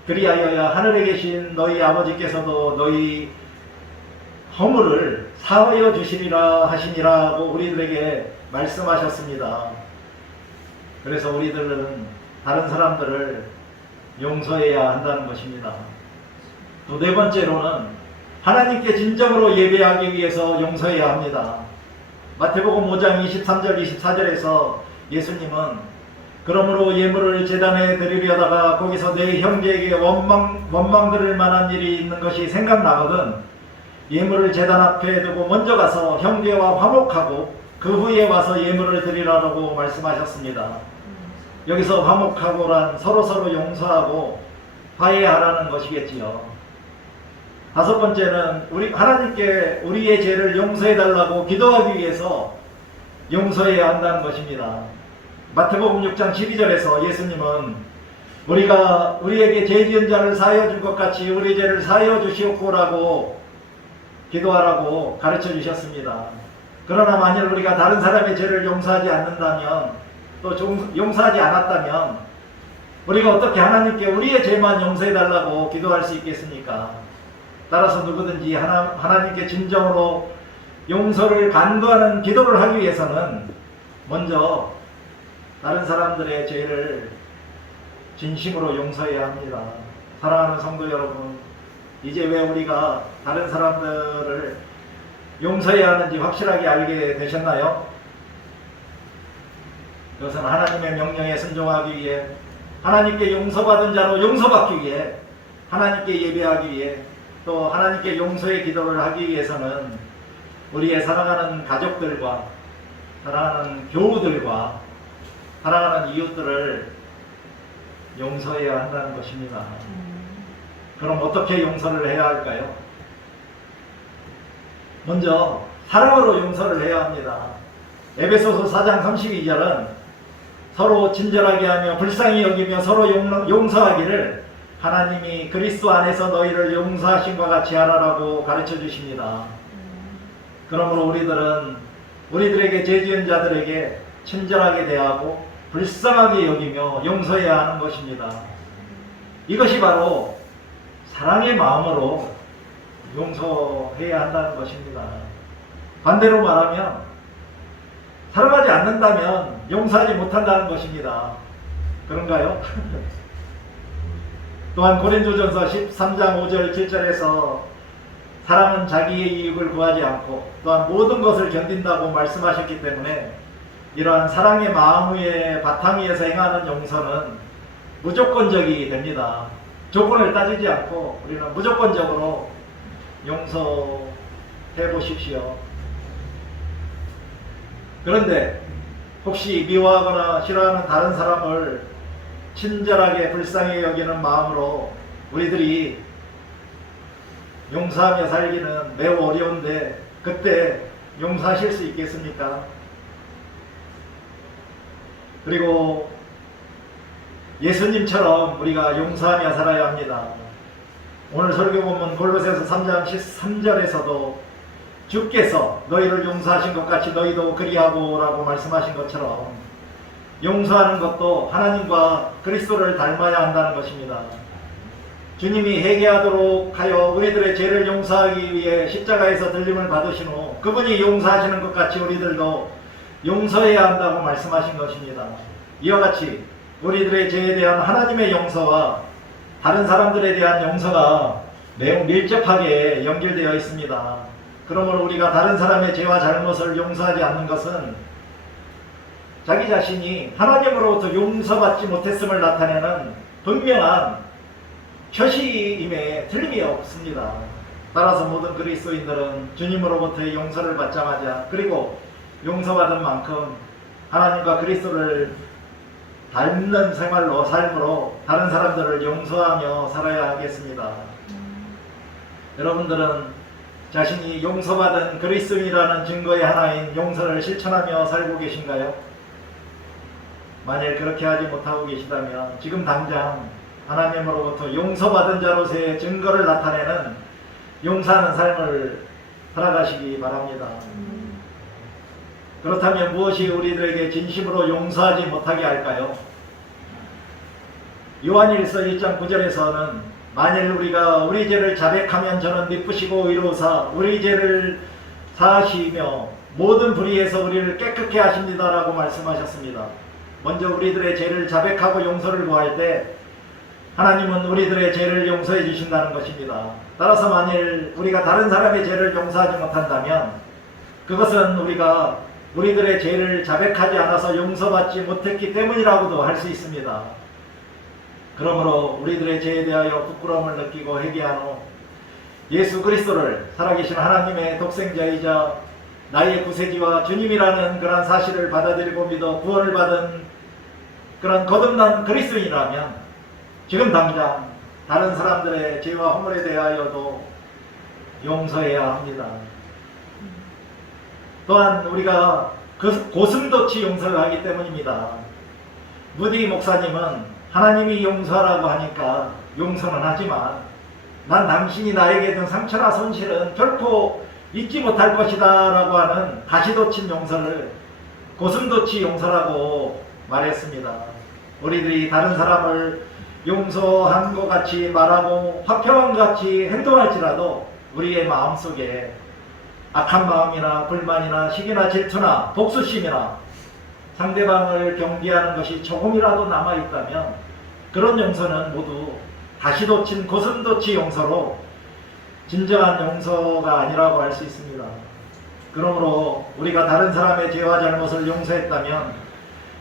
그리하여야 하늘에 계신 너희 아버지께서도 너희 허물을 사하여 주시리라 하시니라고 우리들에게 말씀하셨습니다. 그래서 우리들은 다른 사람들을 용서해야 한다는 것입니다. 또 네 번째로는 하나님께 진정으로 예배하기 위해서 용서해야 합니다. 마태복음 5장 23절 24절에서 예수님은 그러므로 예물을 제단에 드리려다가 거기서 내 형제에게 원망 들을 만한 일이 있는 것이 생각나거든 예물을 제단 앞에 두고 먼저 가서 형제와 화목하고 그 후에 와서 예물을 드리라고 말씀하셨습니다. 여기서 화목하고란 서로서로 용서하고 화해하라는 것이겠지요. 다섯 번째는 하나님께 우리의 죄를 용서해달라고 기도하기 위해서 용서해야 한다는 것입니다. 마태복음 6장 12절에서 예수님은 우리가 우리에게 죄 지은 자를 사하여 줄 것 같이 우리 죄를 사하여 주시옵고라고 기도하라고 가르쳐 주셨습니다. 그러나 만일 우리가 다른 사람의 죄를 용서하지 않는다면, 또 용서하지 않았다면 우리가 어떻게 하나님께 우리의 죄만 용서해달라고 기도할 수 있겠습니까? 따라서 누구든지 하나님께 진정으로 용서를 간구하는 기도를 하기 위해서는 먼저 다른 사람들의 죄를 진심으로 용서해야 합니다. 사랑하는 성도 여러분, 이제 왜 우리가 다른 사람들을 용서해야 하는지 확실하게 알게 되셨나요? 이것은 하나님의 명령에 순종하기 위해, 하나님께 용서받은 자로 용서받기 위해, 하나님께 예배하기 위해, 또 하나님께 용서의 기도를 하기 위해서는 우리의 사랑하는 가족들과 사랑하는 교우들과 사랑하는 이웃들을 용서해야 한다는 것입니다. 그럼 어떻게 용서를 해야 할까요? 먼저 사랑으로 용서를 해야 합니다. 에베소서 4장 32절은 서로 친절하게 하며 불쌍히 여기며 서로 용서하기를 하나님이 그리스도 안에서 너희를 용서하신과 같이 하라라고 가르쳐 주십니다. 그러므로 우리들은 우리들에게 죄 지은 자들에게 친절하게 대하고 불쌍하게 여기며 용서해야 하는 것입니다. 이것이 바로 사랑의 마음으로 용서해야 한다는 것입니다. 반대로 말하면 사랑하지 않는다면 용서하지 못한다는 것입니다. 그런가요? 또한 고린도전서 13장 5절 7절에서 사랑은 자기의 이익을 구하지 않고 또한 모든 것을 견딘다고 말씀하셨기 때문에 이러한 사랑의 마음 위에 바탕 위에서 행하는 용서는 무조건적이 됩니다. 조건을 따지지 않고 우리는 무조건적으로 용서해 보십시오. 그런데 혹시 미워하거나 싫어하는 다른 사람을 친절하게 불쌍히 여기는 마음으로 우리들이 용서하며 살기는 매우 어려운데 그때 용서하실 수 있겠습니까? 그리고 예수님처럼 우리가 용서하며 살아야 합니다. 오늘 설교 보면 골로새서 3장 13절에서도 주께서 너희를 용서하신 것 같이 너희도 그리하고 라고 말씀하신 것처럼 용서하는 것도 하나님과 그리스도를 닮아야 한다는 것입니다. 주님이 회개하도록 하여 우리들의 죄를 용서하기 위해 십자가에서 들림을 받으신 후 그분이 용서하시는 것 같이 우리들도 용서해야 한다고 말씀하신 것입니다. 이와 같이 우리들의 죄에 대한 하나님의 용서와 다른 사람들에 대한 용서가 매우 밀접하게 연결되어 있습니다. 그러므로 우리가 다른 사람의 죄와 잘못을 용서하지 않는 것은 자기 자신이 하나님으로부터 용서받지 못했음을 나타내는 분명한 표시임에 틀림이 없습니다. 따라서 모든 그리스도인들은 주님으로부터의 용서를 받자마자 그리고 용서받은 만큼 하나님과 그리스도를 닮는 생활로 삶으로 다른 사람들을 용서하며 살아야 하겠습니다. 여러분들은 자신이 용서받은 그리스도인이라는 증거의 하나인 용서를 실천하며 살고 계신가요? 만일 그렇게 하지 못하고 계시다면 지금 당장 하나님으로부터 용서받은 자로서의 증거를 나타내는 용서하는 삶을 살아가시기 바랍니다. 그렇다면 무엇이 우리들에게 진심으로 용서하지 못하게 할까요? 요한일서 1장 9절에서는 만일 우리가 우리 죄를 자백하면 저는 미쁘시고 의로우사 우리 죄를 사하시며 모든 불의에서 우리를 깨끗게 하십니다라고 말씀하셨습니다. 먼저 우리들의 죄를 자백하고 용서를 구할 때 하나님은 우리들의 죄를 용서해 주신다는 것입니다. 따라서 만일 우리가 다른 사람의 죄를 용서하지 못한다면 그것은 우리가 우리들의 죄를 자백하지 않아서 용서받지 못했기 때문이라고도 할 수 있습니다. 그러므로 우리들의 죄에 대하여 부끄러움을 느끼고 회개한 후 예수 그리스도를 살아계신 하나님의 독생자이자 나의 구세주와 주님이라는 그런 사실을 받아들이고 믿어 구원을 받은 그런 거듭난 그리스도인이라면 지금 당장 다른 사람들의 죄와 허물에 대하여도 용서해야 합니다. 또한 우리가 고슴도치 용서를 하기 때문입니다. 무디 목사님은 하나님이 용서하라고 하니까 용서는 하지만 난 당신이 나에게 든 상처나 손실은 결코 잊지 못할 것이다 라고 하는 가시돋친 용서를 고슴도치 용서라고 말했습니다. 우리들이 다른 사람을 용서한 것 같이 말하고 화평한 것 같이 행동할지라도 우리의 마음속에 악한 마음이나 불만이나 시기나 질투나 복수심이나 상대방을 경계하는 것이 조금이라도 남아있다면 그런 용서는 모두 가시돋친 고슴도치 용서로 진정한 용서가 아니라고 할 수 있습니다. 그러므로 우리가 다른 사람의 죄와 잘못을 용서했다면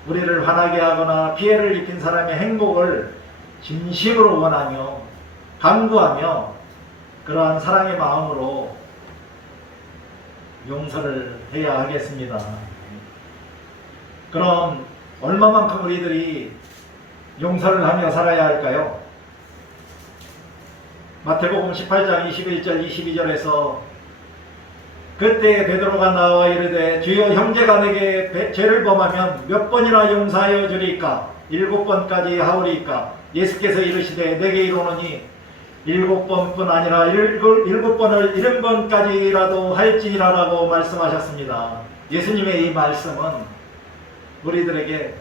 우리를 화나게 하거나 피해를 입힌 사람의 행복을 진심으로 원하며 간구하며 그러한 사랑의 마음으로 용서를 해야 하겠습니다. 그럼 얼마만큼 우리들이 용서를 하며 살아야 할까요? 마태복음 18장 21절 22절에서 그때 베드로가 나와 이르되 주여 형제가 내게 죄를 범하면 몇 번이나 용서하여 주리까? 7번까지 하오리까? 예수께서 이르시되 내게 이르노니 7번뿐 아니라 7번을 70번까지라도 할지니라라고 말씀하셨습니다. 예수님의 이 말씀은 우리들에게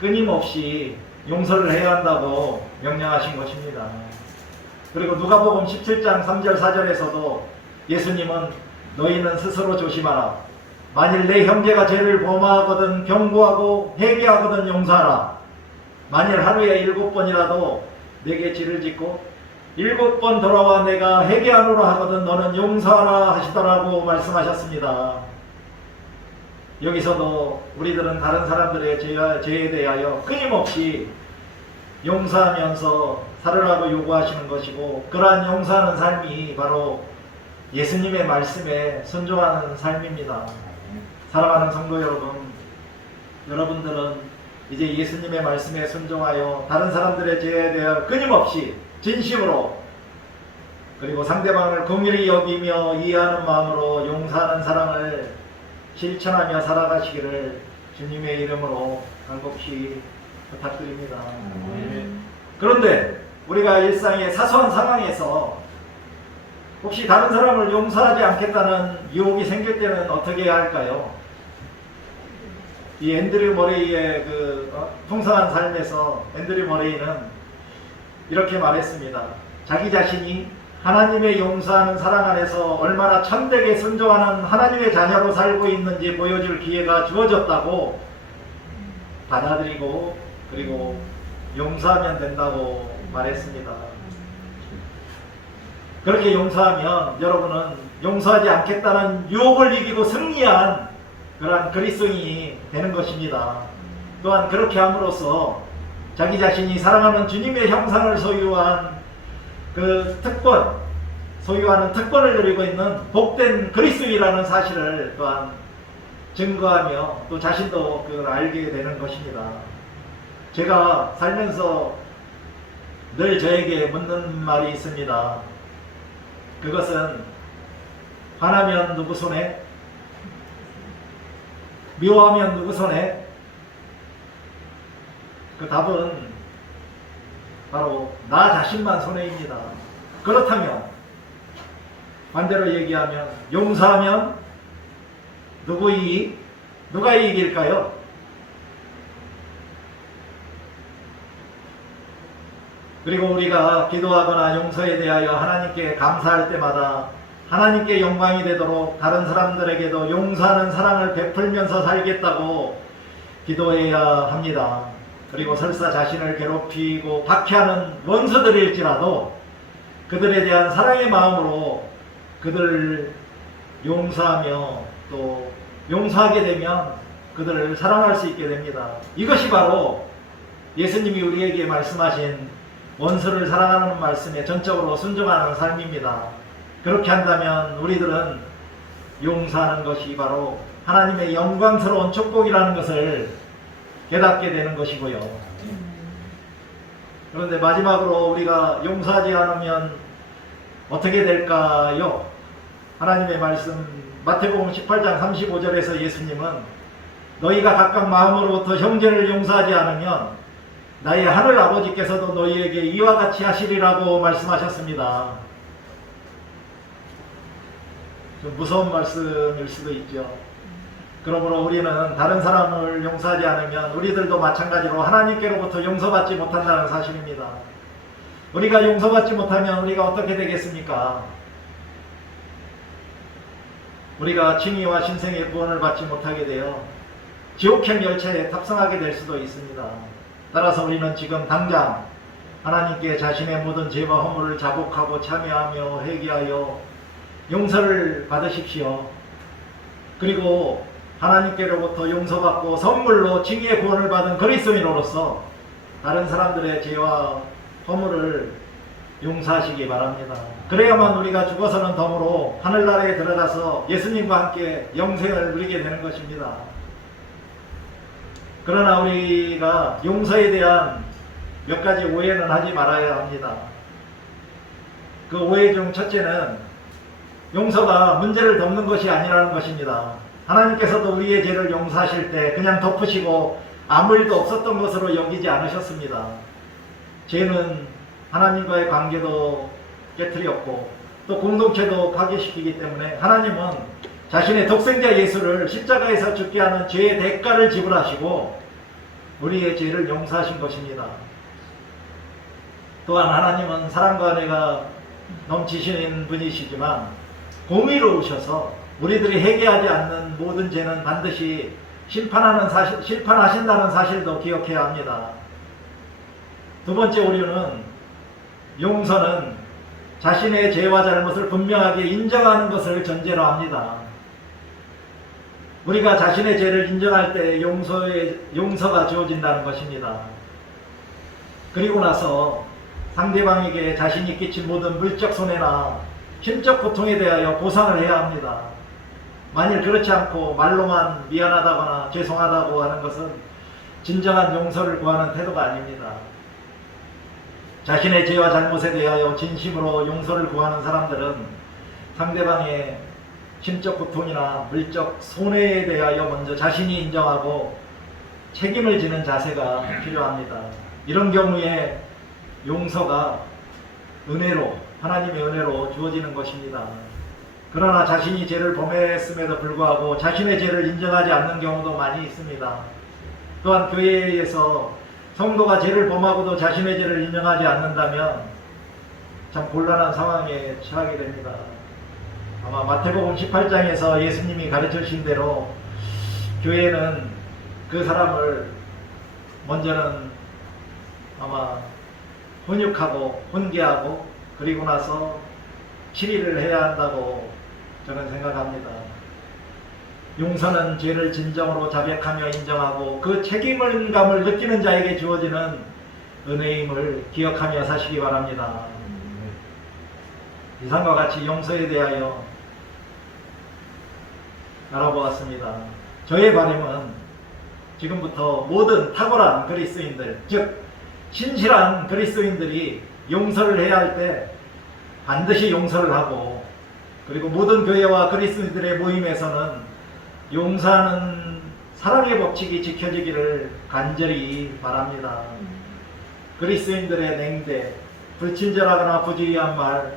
끊임없이 용서를 해야 한다고 명령하신 것입니다. 그리고 누가복음 17장 3절 4절에서도 예수님은 너희는 스스로 조심하라. 만일 내 형제가 죄를 범하거든 경고하고 회개하거든 용서하라. 만일 하루에 7번이라도 내게 죄를 짓고 7번 돌아와 내가 회개하노라 하거든 너는 용서하라 하시더라고 말씀하셨습니다. 여기서도 우리들은 다른 사람들의 죄에 대하여 끊임없이 용서하면서 살으라고 요구하시는 것이고 그러한 용서하는 삶이 바로 예수님의 말씀에 순종하는 삶입니다. 사랑하는 성도 여러분, 여러분들은 이제 예수님의 말씀에 순종하여 다른 사람들의 죄에 대하여 끊임없이 진심으로 그리고 상대방을 긍휼히 여기며 이해하는 마음으로 용서하는 사랑을 실천하며 살아가시기를 주님의 이름으로 간곡히 부탁드립니다. 그런데 우리가 일상의 사소한 상황에서 혹시 다른 사람을 용서하지 않겠다는 유혹이 생길 때는 어떻게 해야 할까요? 이 앤드류 머레이의 풍성한 삶에서 앤드류 머레이는 이렇게 말했습니다. 자기 자신이 하나님의 용서하는 사랑 안에서 얼마나 참되게 순종하는 하나님의 자녀로 살고 있는지 보여줄 기회가 주어졌다고 받아들이고 그리고 용서하면 된다고 말했습니다. 그렇게 용서하면 여러분은 용서하지 않겠다는 유혹을 이기고 승리한 그러한 그리스도인이 되는 것입니다. 또한 그렇게 함으로써 자기 자신이 사랑하는 주님의 형상을 소유한 소유하는 특권을 누리고 있는 복된 그리스도인이라는 사실을 또한 증거하며 또 자신도 그걸 알게 되는 것입니다. 제가 살면서 늘 저에게 묻는 말이 있습니다. 그것은 화나면 누구 손에? 미워하면 누구 손에? 그 답은 바로 나 자신만 손해입니다. 그렇다면 반대로 얘기하면 용서하면 누가 이익일까요? 그리고 우리가 기도하거나 용서에 대하여 하나님께 감사할 때마다 하나님께 영광이 되도록 다른 사람들에게도 용서하는 사랑을 베풀면서 살겠다고 기도해야 합니다. 그리고 설사 자신을 괴롭히고 박해하는 원수들일지라도 그들에 대한 사랑의 마음으로 그들을 용서하며 또 용서하게 되면 그들을 사랑할 수 있게 됩니다. 이것이 바로 예수님이 우리에게 말씀하신 원수를 사랑하는 말씀에 전적으로 순종하는 삶입니다. 그렇게 한다면 우리들은 용서하는 것이 바로 하나님의 영광스러운 축복이라는 것을 깨닫게 되는 것이고요. 그런데 마지막으로 우리가 용서하지 않으면 어떻게 될까요? 하나님의 말씀 마태복음 18장 35절에서 예수님은 너희가 각각 마음으로부터 형제를 용서하지 않으면 나의 하늘 아버지께서도 너희에게 이와 같이 하시리라고 말씀하셨습니다. 좀 무서운 말씀일 수도 있죠. 그러므로 우리는 다른 사람을 용서하지 않으면 우리들도 마찬가지로 하나님께로부터 용서받지 못한다는 사실입니다. 우리가 용서받지 못하면 우리가 어떻게 되겠습니까? 우리가 칭의와 신생의 구원을 받지 못하게 되어 지옥행 열차에 탑승하게 될 수도 있습니다. 따라서 우리는 지금 당장 하나님께 자신의 모든 죄와 허물을 자복하고 참여하며 회개하여 용서를 받으십시오. 그리고 하나님께로부터 용서받고 선물로 칭의의 구원을 받은 그리스도인으로서 다른 사람들의 죄와 허물을 용서하시기 바랍니다. 그래야만 우리가 죽어서는 덤으로 하늘나라에 들어가서 예수님과 함께 영생을 누리게 되는 것입니다. 그러나 우리가 용서에 대한 몇 가지 오해는 하지 말아야 합니다. 그 오해 중 첫째는 용서가 문제를 덮는 것이 아니라는 것입니다. 하나님께서도 우리의 죄를 용서하실 때 그냥 덮으시고 아무 일도 없었던 것으로 여기지 않으셨습니다. 죄는 하나님과의 관계도 깨뜨렸고 또 공동체도 파괴시키기 때문에 하나님은 자신의 독생자 예수를 십자가에서 죽게 하는 죄의 대가를 지불하시고 우리의 죄를 용서하신 것입니다. 또한 하나님은 사랑과 은혜가 넘치시는 분이시지만 공의로우셔서 우리들이 회개하지 않는 모든 죄는 반드시 심판하신다는 사실도 기억해야 합니다. 두 번째 오류는 용서는 자신의 죄와 잘못을 분명하게 인정하는 것을 전제로 합니다. 우리가 자신의 죄를 인정할 때 용서가 주어진다는 것입니다. 그리고 나서 상대방에게 자신이 끼친 모든 물적 손해나 심적 고통에 대하여 보상을 해야 합니다. 만일 그렇지 않고 말로만 미안하다거나 죄송하다고 하는 것은 진정한 용서를 구하는 태도가 아닙니다. 자신의 죄와 잘못에 대하여 진심으로 용서를 구하는 사람들은 상대방의 심적 고통이나 물적 손해에 대하여 먼저 자신이 인정하고 책임을 지는 자세가 필요합니다. 이런 경우에 용서가 은혜로, 하나님의 은혜로 주어지는 것입니다. 그러나 자신이 죄를 범했음에도 불구하고 자신의 죄를 인정하지 않는 경우도 많이 있습니다. 또한 교회에서 성도가 죄를 범하고도 자신의 죄를 인정하지 않는다면 참 곤란한 상황에 처하게 됩니다. 아마 마태복음 18장에서 예수님이 가르쳐 주신 대로 교회는 그 사람을 먼저는 아마 훈육하고 훈계하고 그리고 나서 치리를 해야 한다고 저는 생각합니다. 용서는 죄를 진정으로 자백하며 인정하고 그 책임감을 느끼는 자에게 주어지는 은혜임을 기억하며 사시기 바랍니다. 이상과 같이 용서에 대하여 알아보았습니다. 저의 바람은 지금부터 모든 탁월한 그리스도인들, 즉 신실한 그리스도인들이 용서를 해야 할 때 반드시 용서를 하고, 그리고 모든 교회와 그리스도인들의 모임에서는 용서하는 사랑의 법칙이 지켜지기를 간절히 바랍니다. 그리스도인들의 냉대, 불친절하거나 부주의한 말,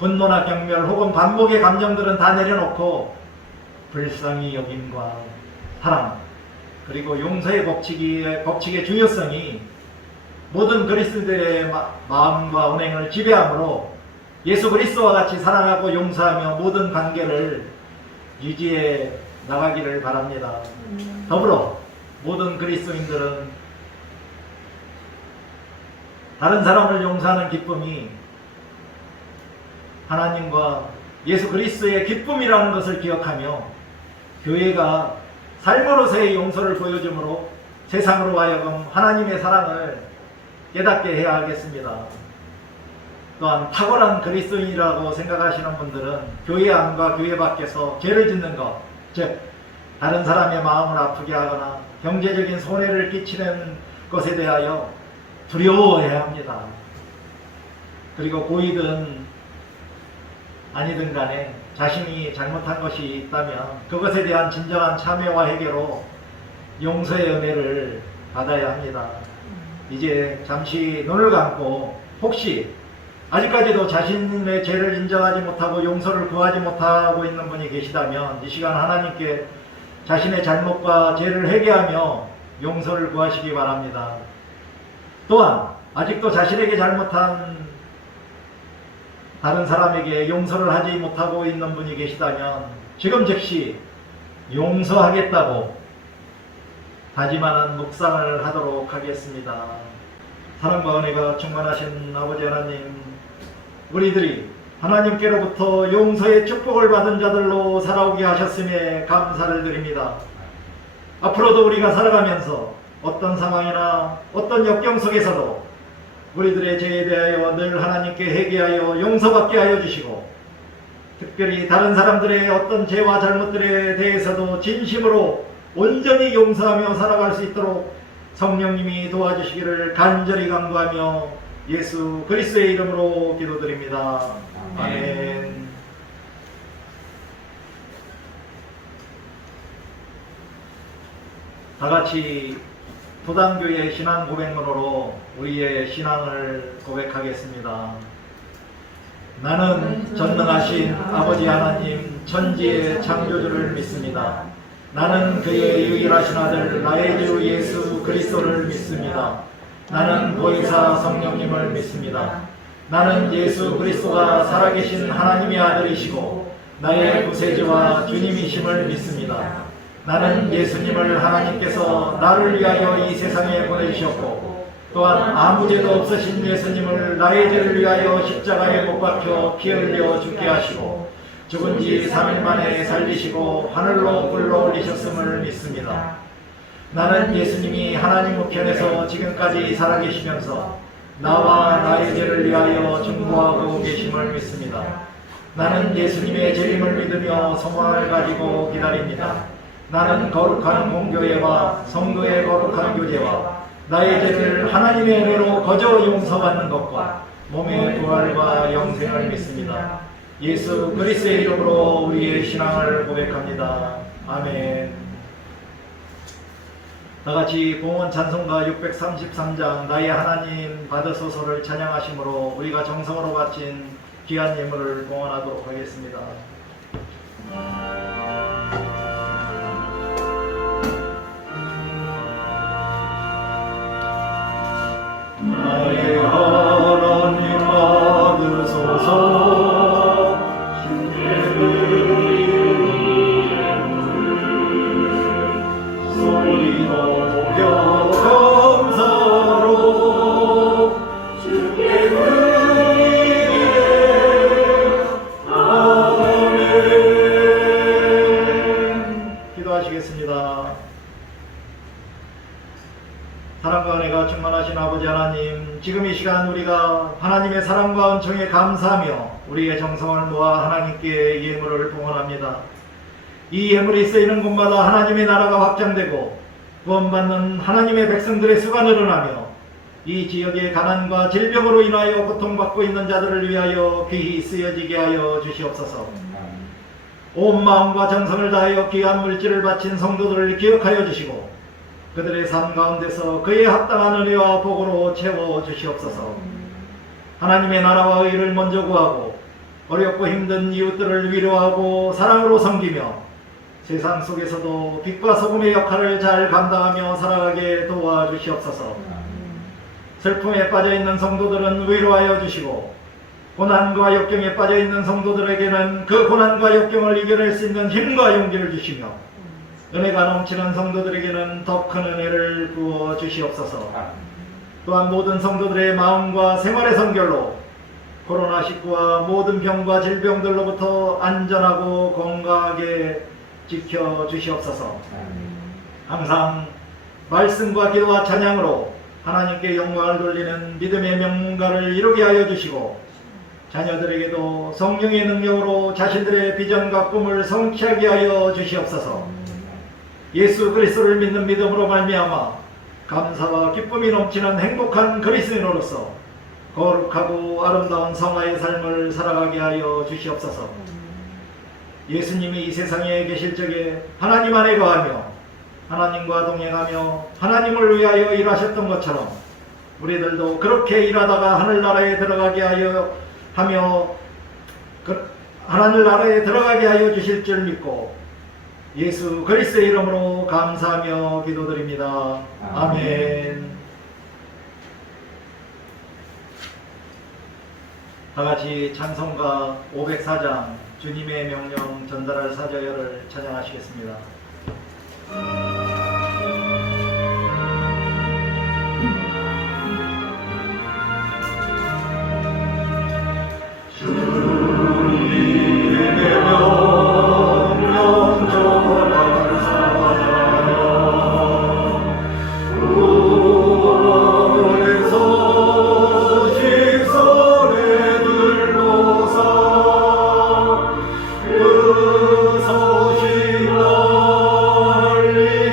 분노나 경멸 혹은 반복의 감정들은 다 내려놓고 불쌍히 여김과 사랑, 그리고 용서의 법칙의 중요성이 모든 그리스도인들의 마음과 운행을 지배하므로 예수 그리스도와 같이 사랑하고 용서하며 모든 관계를 유지해 나가기를 바랍니다. 더불어 모든 그리스도인들은 다른 사람을 용서하는 기쁨이 하나님과 예수 그리스도의 기쁨이라는 것을 기억하며 교회가 삶으로서의 용서를 보여주므로 세상으로 하여금 하나님의 사랑을 깨닫게 해야 하겠습니다. 또한 탁월한 그리스도인이라고 생각하시는 분들은 교회 안과 교회 밖에서 죄를 짓는 것, 즉 다른 사람의 마음을 아프게 하거나 경제적인 손해를 끼치는 것에 대하여 두려워해야 합니다. 그리고 고이든 아니든 간에 자신이 잘못한 것이 있다면 그것에 대한 진정한 참회와 해결로 용서의 은혜를 받아야 합니다. 이제 잠시 눈을 감고 혹시 아직까지도 자신의 죄를 인정하지 못하고 용서를 구하지 못하고 있는 분이 계시다면 이 시간 하나님께 자신의 잘못과 죄를 회개하며 용서를 구하시기 바랍니다. 또한 아직도 자신에게 잘못한 다른 사람에게 용서를 하지 못하고 있는 분이 계시다면 지금 즉시 용서하겠다고 다짐하는 묵상을 하도록 하겠습니다. 사랑과 은혜가 충만하신 아버지 하나님, 우리들이 하나님께로부터 용서의 축복을 받은 자들로 살아오게 하셨음에 감사를 드립니다. 앞으로도 우리가 살아가면서 어떤 상황이나 어떤 역경 속에서도 우리들의 죄에 대하여 늘 하나님께 회개하여 용서받게 하여 주시고, 특별히 다른 사람들의 어떤 죄와 잘못들에 대해서도 진심으로 온전히 용서하며 살아갈 수 있도록 성령님이 도와주시기를 간절히 간구하며 예수 그리스도의 이름으로 기도드립니다. 아멘. 다같이 도단교의 신앙 고백문으로 우리의 신앙을 고백하겠습니다. 나는 전능하신 아버지 하나님 천지의 창조주를 믿습니다. 나는 그의 유일하신 아들 나의 주 예수 그리스도를 믿습니다. 나는 보혜사 성령님을 믿습니다. 나는 예수 그리스도가 살아계신 하나님의 아들이시고 나의 구세주와 주님이심을 믿습니다. 나는 예수님을 하나님께서 나를 위하여 이 세상에 보내주셨고, 또한 아무 죄도 없으신 예수님을 나의 죄를 위하여 십자가에 못 박혀 피 흘려 죽게 하시고 죽은 지 3일 만에 살리시고 하늘로 불러올리셨음을 믿습니다. 나는 예수님이 하나님 우편에서 지금까지 살아계시면서 나와 나의 죄를 위하여 중보하고 계심을 믿습니다. 나는 예수님의 재림을 믿으며 소망을 가지고 기다립니다. 나는 거룩한 공교회와 성도의 거룩한 교제와 나의 죄를 하나님의 은혜로 거저 용서받는 것과 몸의 부활과 영생을 믿습니다. 예수 그리스도의 이름으로 우리의 신앙을 고백합니다. 아멘. 다같이 공원 찬송가 633장 나의 하나님 받으소서를 찬양하심으로 우리가 정성으로 바친 귀한 예물을 봉헌하도록 하겠습니다. 나의 하나님 받으소서 소리 높여 감사로 주께 드리네. 아멘. 기도하시겠습니다. 사랑과 은혜가 충만하신 아버지 하나님, 지금 이 시간 우리가 하나님의 사랑과 은총에 감사하며 우리의 정성을 모아 하나님께 예물을 봉헌합니다. 이 예물이 쓰이는 곳마다 하나님의 나라가 확장되고 구원받는 하나님의 백성들의 수가 늘어나며 이 지역의 가난과 질병으로 인하여 고통받고 있는 자들을 위하여 귀히 쓰여지게 하여 주시옵소서. 온 마음과 정성을 다하여 귀한 물질을 바친 성도들을 기억하여 주시고 그들의 삶 가운데서 그에 합당한 은혜와 복으로 채워 주시옵소서. 하나님의 나라와 의를 먼저 구하고 어렵고 힘든 이웃들을 위로하고 사랑으로 섬기며 세상 속에서도 빛과 소금의 역할을 잘 감당하며 살아가게 도와주시옵소서. 슬픔에 빠져있는 성도들은 위로하여 주시고 고난과 역경에 빠져있는 성도들에게는 그 고난과 역경을 이겨낼 수 있는 힘과 용기를 주시며 은혜가 넘치는 성도들에게는 더 큰 은혜를 부어 주시옵소서. 또한 모든 성도들의 마음과 생활의 성결로 코로나19와 모든 병과 질병들로부터 안전하고 건강하게 지켜 주시옵소서. 항상 말씀과 기도와 찬양으로 하나님께 영광을 돌리는 믿음의 명문가를 이루게 하여 주시고 자녀들에게도 성령의 능력으로 자신들의 비전과 꿈을 성취하게 하여 주시옵소서. 예수 그리스도를 믿는 믿음으로 말미암아 감사와 기쁨이 넘치는 행복한 그리스도인으로서 거룩하고 아름다운 성화의 삶을 살아가게 하여 주시옵소서. 예수님이 이 세상에 계실 적에 하나님 안에 거하며 하나님과 동행하며 하나님을 위하여 일하셨던 것처럼 우리들도 그렇게 일하다가 하늘나라에 들어가게 하여 하늘나라에 들어가게 하여 주실 줄 믿고 예수 그리스도의 이름으로 감사하며 기도드립니다. 아멘. 다같이 찬송가 504장 주님의 명령 전달할 사자열을 찬양하시겠습니다. 소식 널리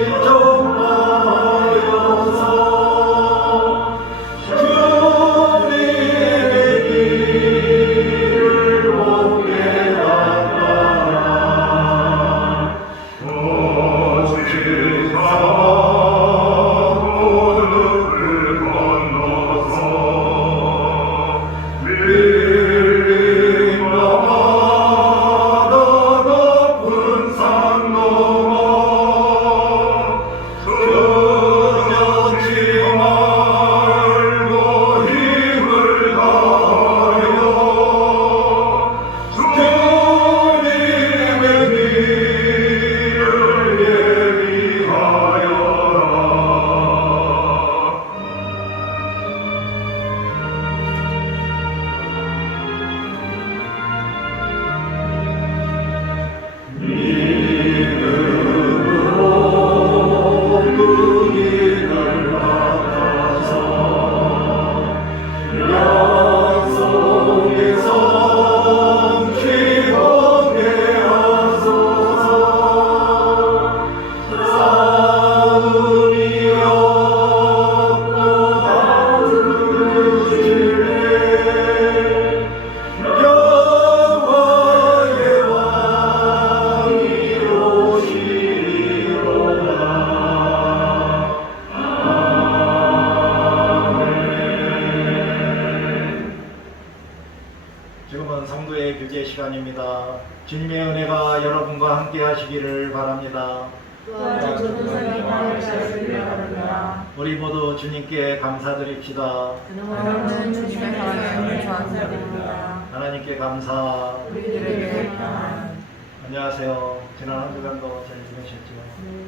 성령과 함께 하시기를 바랍니다. 또한 전도사님과 함께 하시기를 바랍니다. 우리 모두 주님께 감사드립시다. 그는 주님의 사랑을 감사드립니다. 하나님께 감사. 우리들에게 평안. 안녕하세요. 지난 한 주간도 잘 지내셨죠?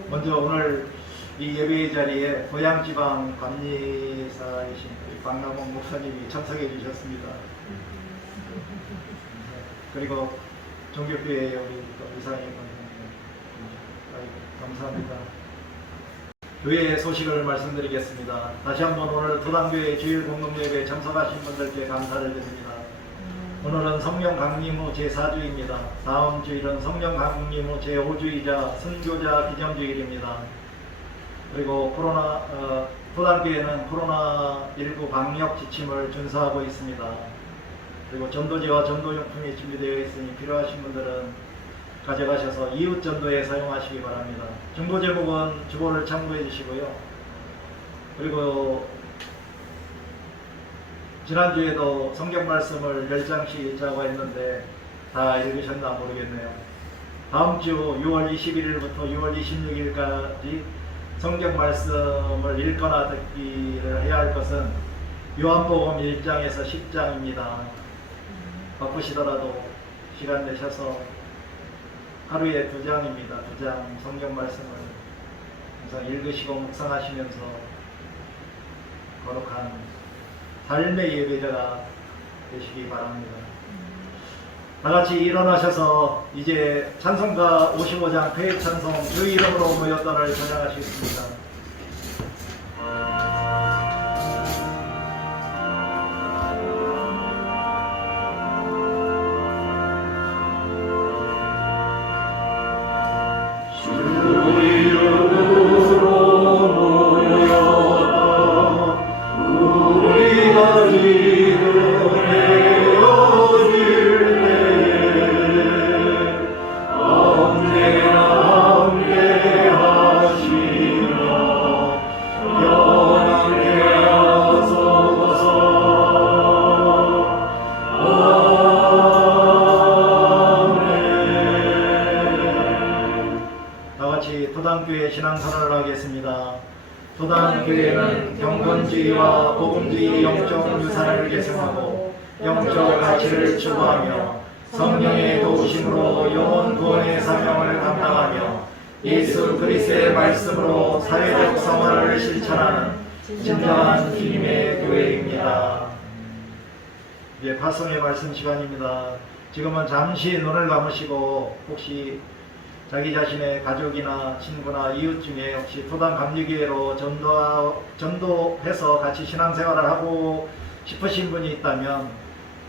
먼저 오늘 이 예배의 자리에 고향지방 감리사이신 박남원 목사님이 참석해 주셨습니다. 그리고 종교교회 우리 또 이상희 감사합니다. 교회의 소식을 말씀드리겠습니다. 다시 한번 오늘 도당교회 주일 공동예배에 참석하신 분들께 감사를 드립니다. 오늘은 성령 강림 후 제4주입니다. 다음 주일은 성령 강림 후 제5주이자 선교자 기념주일입니다. 그리고 도당교회는 코로나19 방역 지침을 준수하고 있습니다. 그리고 전도제와 전도용품이 준비되어 있으니 필요하신 분들은 가져가셔서 이웃 전도에 사용하시기 바랍니다. 중보 제목은 주보를 참고해 주시고요. 그리고 지난주에도 성경 말씀을 10장씩 읽자고 했는데 다 읽으셨나 모르겠네요. 다음 주 6월 21일부터 6월 26일까지 성경 말씀을 읽거나 듣기를 해야 할 것은 요한복음 1장에서 10장입니다. 바쁘시더라도 시간 내셔서 하루에 2장입니다. 2장 성경 말씀을 항상 읽으시고 묵상하시면서 거룩한 삶의 예배자가 되시기 바랍니다. 다같이 일어나셔서 이제 찬송가 55장 폐입 찬송 주 이름으로 모였다를 전향하시겠습니다. 도당교회 신앙선언을 하겠습니다. 도당교회는 경건주의와 복음주의 영적 유산을 계승하고 영적 가치를 추구하며 성령의 도우심으로 영혼 구원의 사명을 감당하며 예수 그리스도의 말씀으로 사회적 성화를 실천하는 진정한 주님의 교회입니다. 이제 파송의 말씀 시간입니다. 지금은 잠시 눈을 감으시고 혹시 자기 자신의 가족이나 친구나 이웃 중에 혹시 도당 감리교회로 전도해서 같이 신앙생활을 하고 싶으신 분이 있다면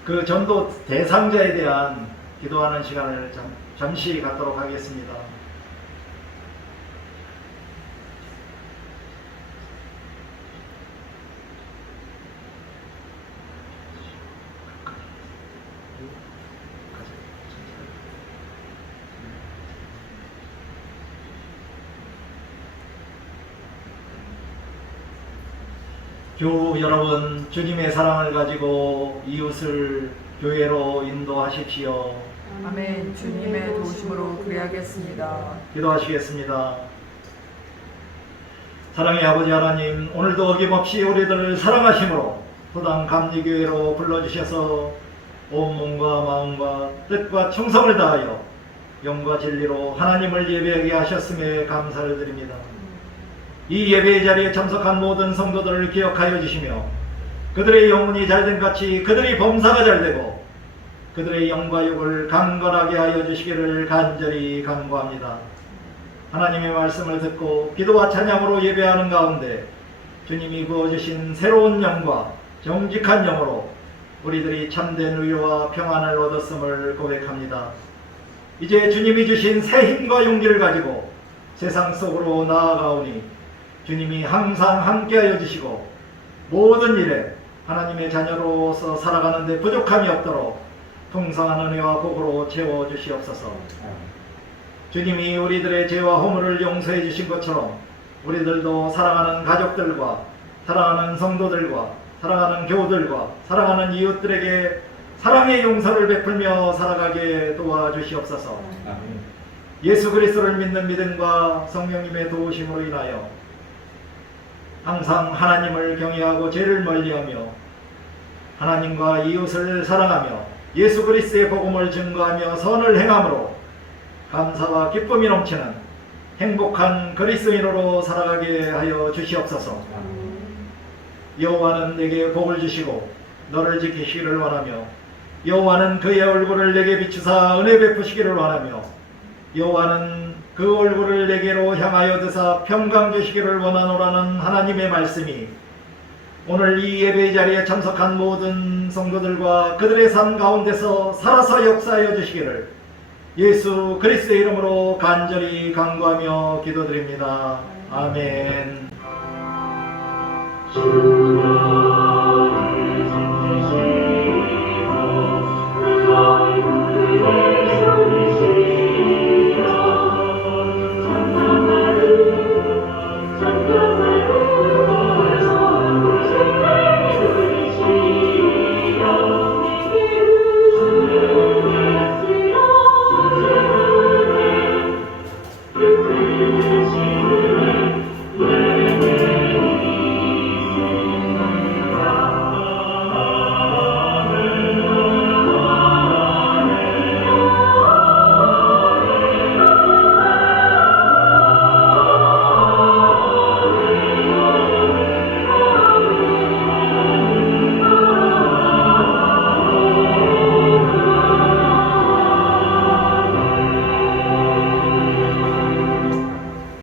그 전도 대상자에 대한 기도하는 시간을 잠시 갖도록 하겠습니다. 교우 여러분, 주님의 사랑을 가지고 이웃을 교회로 인도하십시오. 아멘. 주님의 도우심으로 그리하겠습니다. 기도하시겠습니다. 사랑의 아버지 하나님, 오늘도 어김없이 우리들을 사랑하심으로 도당 감리교회로 불러주셔서 온 몸과 마음과 뜻과 충성을 다하여 영과 진리로 하나님을 예배하게 하셨음에 감사를 드립니다. 이 예배의 자리에 참석한 모든 성도들을 기억하여 주시며 그들의 영혼이 잘된 같이 그들의 범사가 잘되고 그들의 영과 육을 강건하게 하여 주시기를 간절히 간구합니다. 하나님의 말씀을 듣고 기도와 찬양으로 예배하는 가운데 주님이 부어주신 새로운 영과 정직한 영으로 우리들이 참된 위로와 평안을 얻었음을 고백합니다. 이제 주님이 주신 새 힘과 용기를 가지고 세상 속으로 나아가오니 주님이 항상 함께하여 주시고 모든 일에 하나님의 자녀로서 살아가는 데 부족함이 없도록 풍성한 은혜와 복으로 채워주시옵소서. 주님이 우리들의 죄와 허물을 용서해 주신 것처럼 우리들도 사랑하는 가족들과 사랑하는 성도들과 사랑하는 교우들과 사랑하는 이웃들에게 사랑의 용서를 베풀며 살아가게 도와주시옵소서. 예수 그리스도를 믿는 믿음과 성령님의 도우심으로 인하여 항상 하나님을 경외하고 죄를 멀리하며 하나님과 이웃을 사랑하며 예수 그리스도의 복음을 증거하며 선을 행함으로 감사와 기쁨이 넘치는 행복한 그리스도인으로 살아가게 하여 주시옵소서. 여호와는 내게 복을 주시고 너를 지키시기를 원하며 여호와는 그의 얼굴을 내게 비추사 은혜 베푸시기를 원하며 여호와는 그 얼굴을 내게로 향하여 드사 평강 주시기를 원하노라는 하나님의 말씀이 오늘 이 예배 자리에 참석한 모든 성도들과 그들의 삶 가운데서 살아서 역사하여 주시기를 예수 그리스도의 이름으로 간절히 간구하며 기도드립니다. 아멘. 주여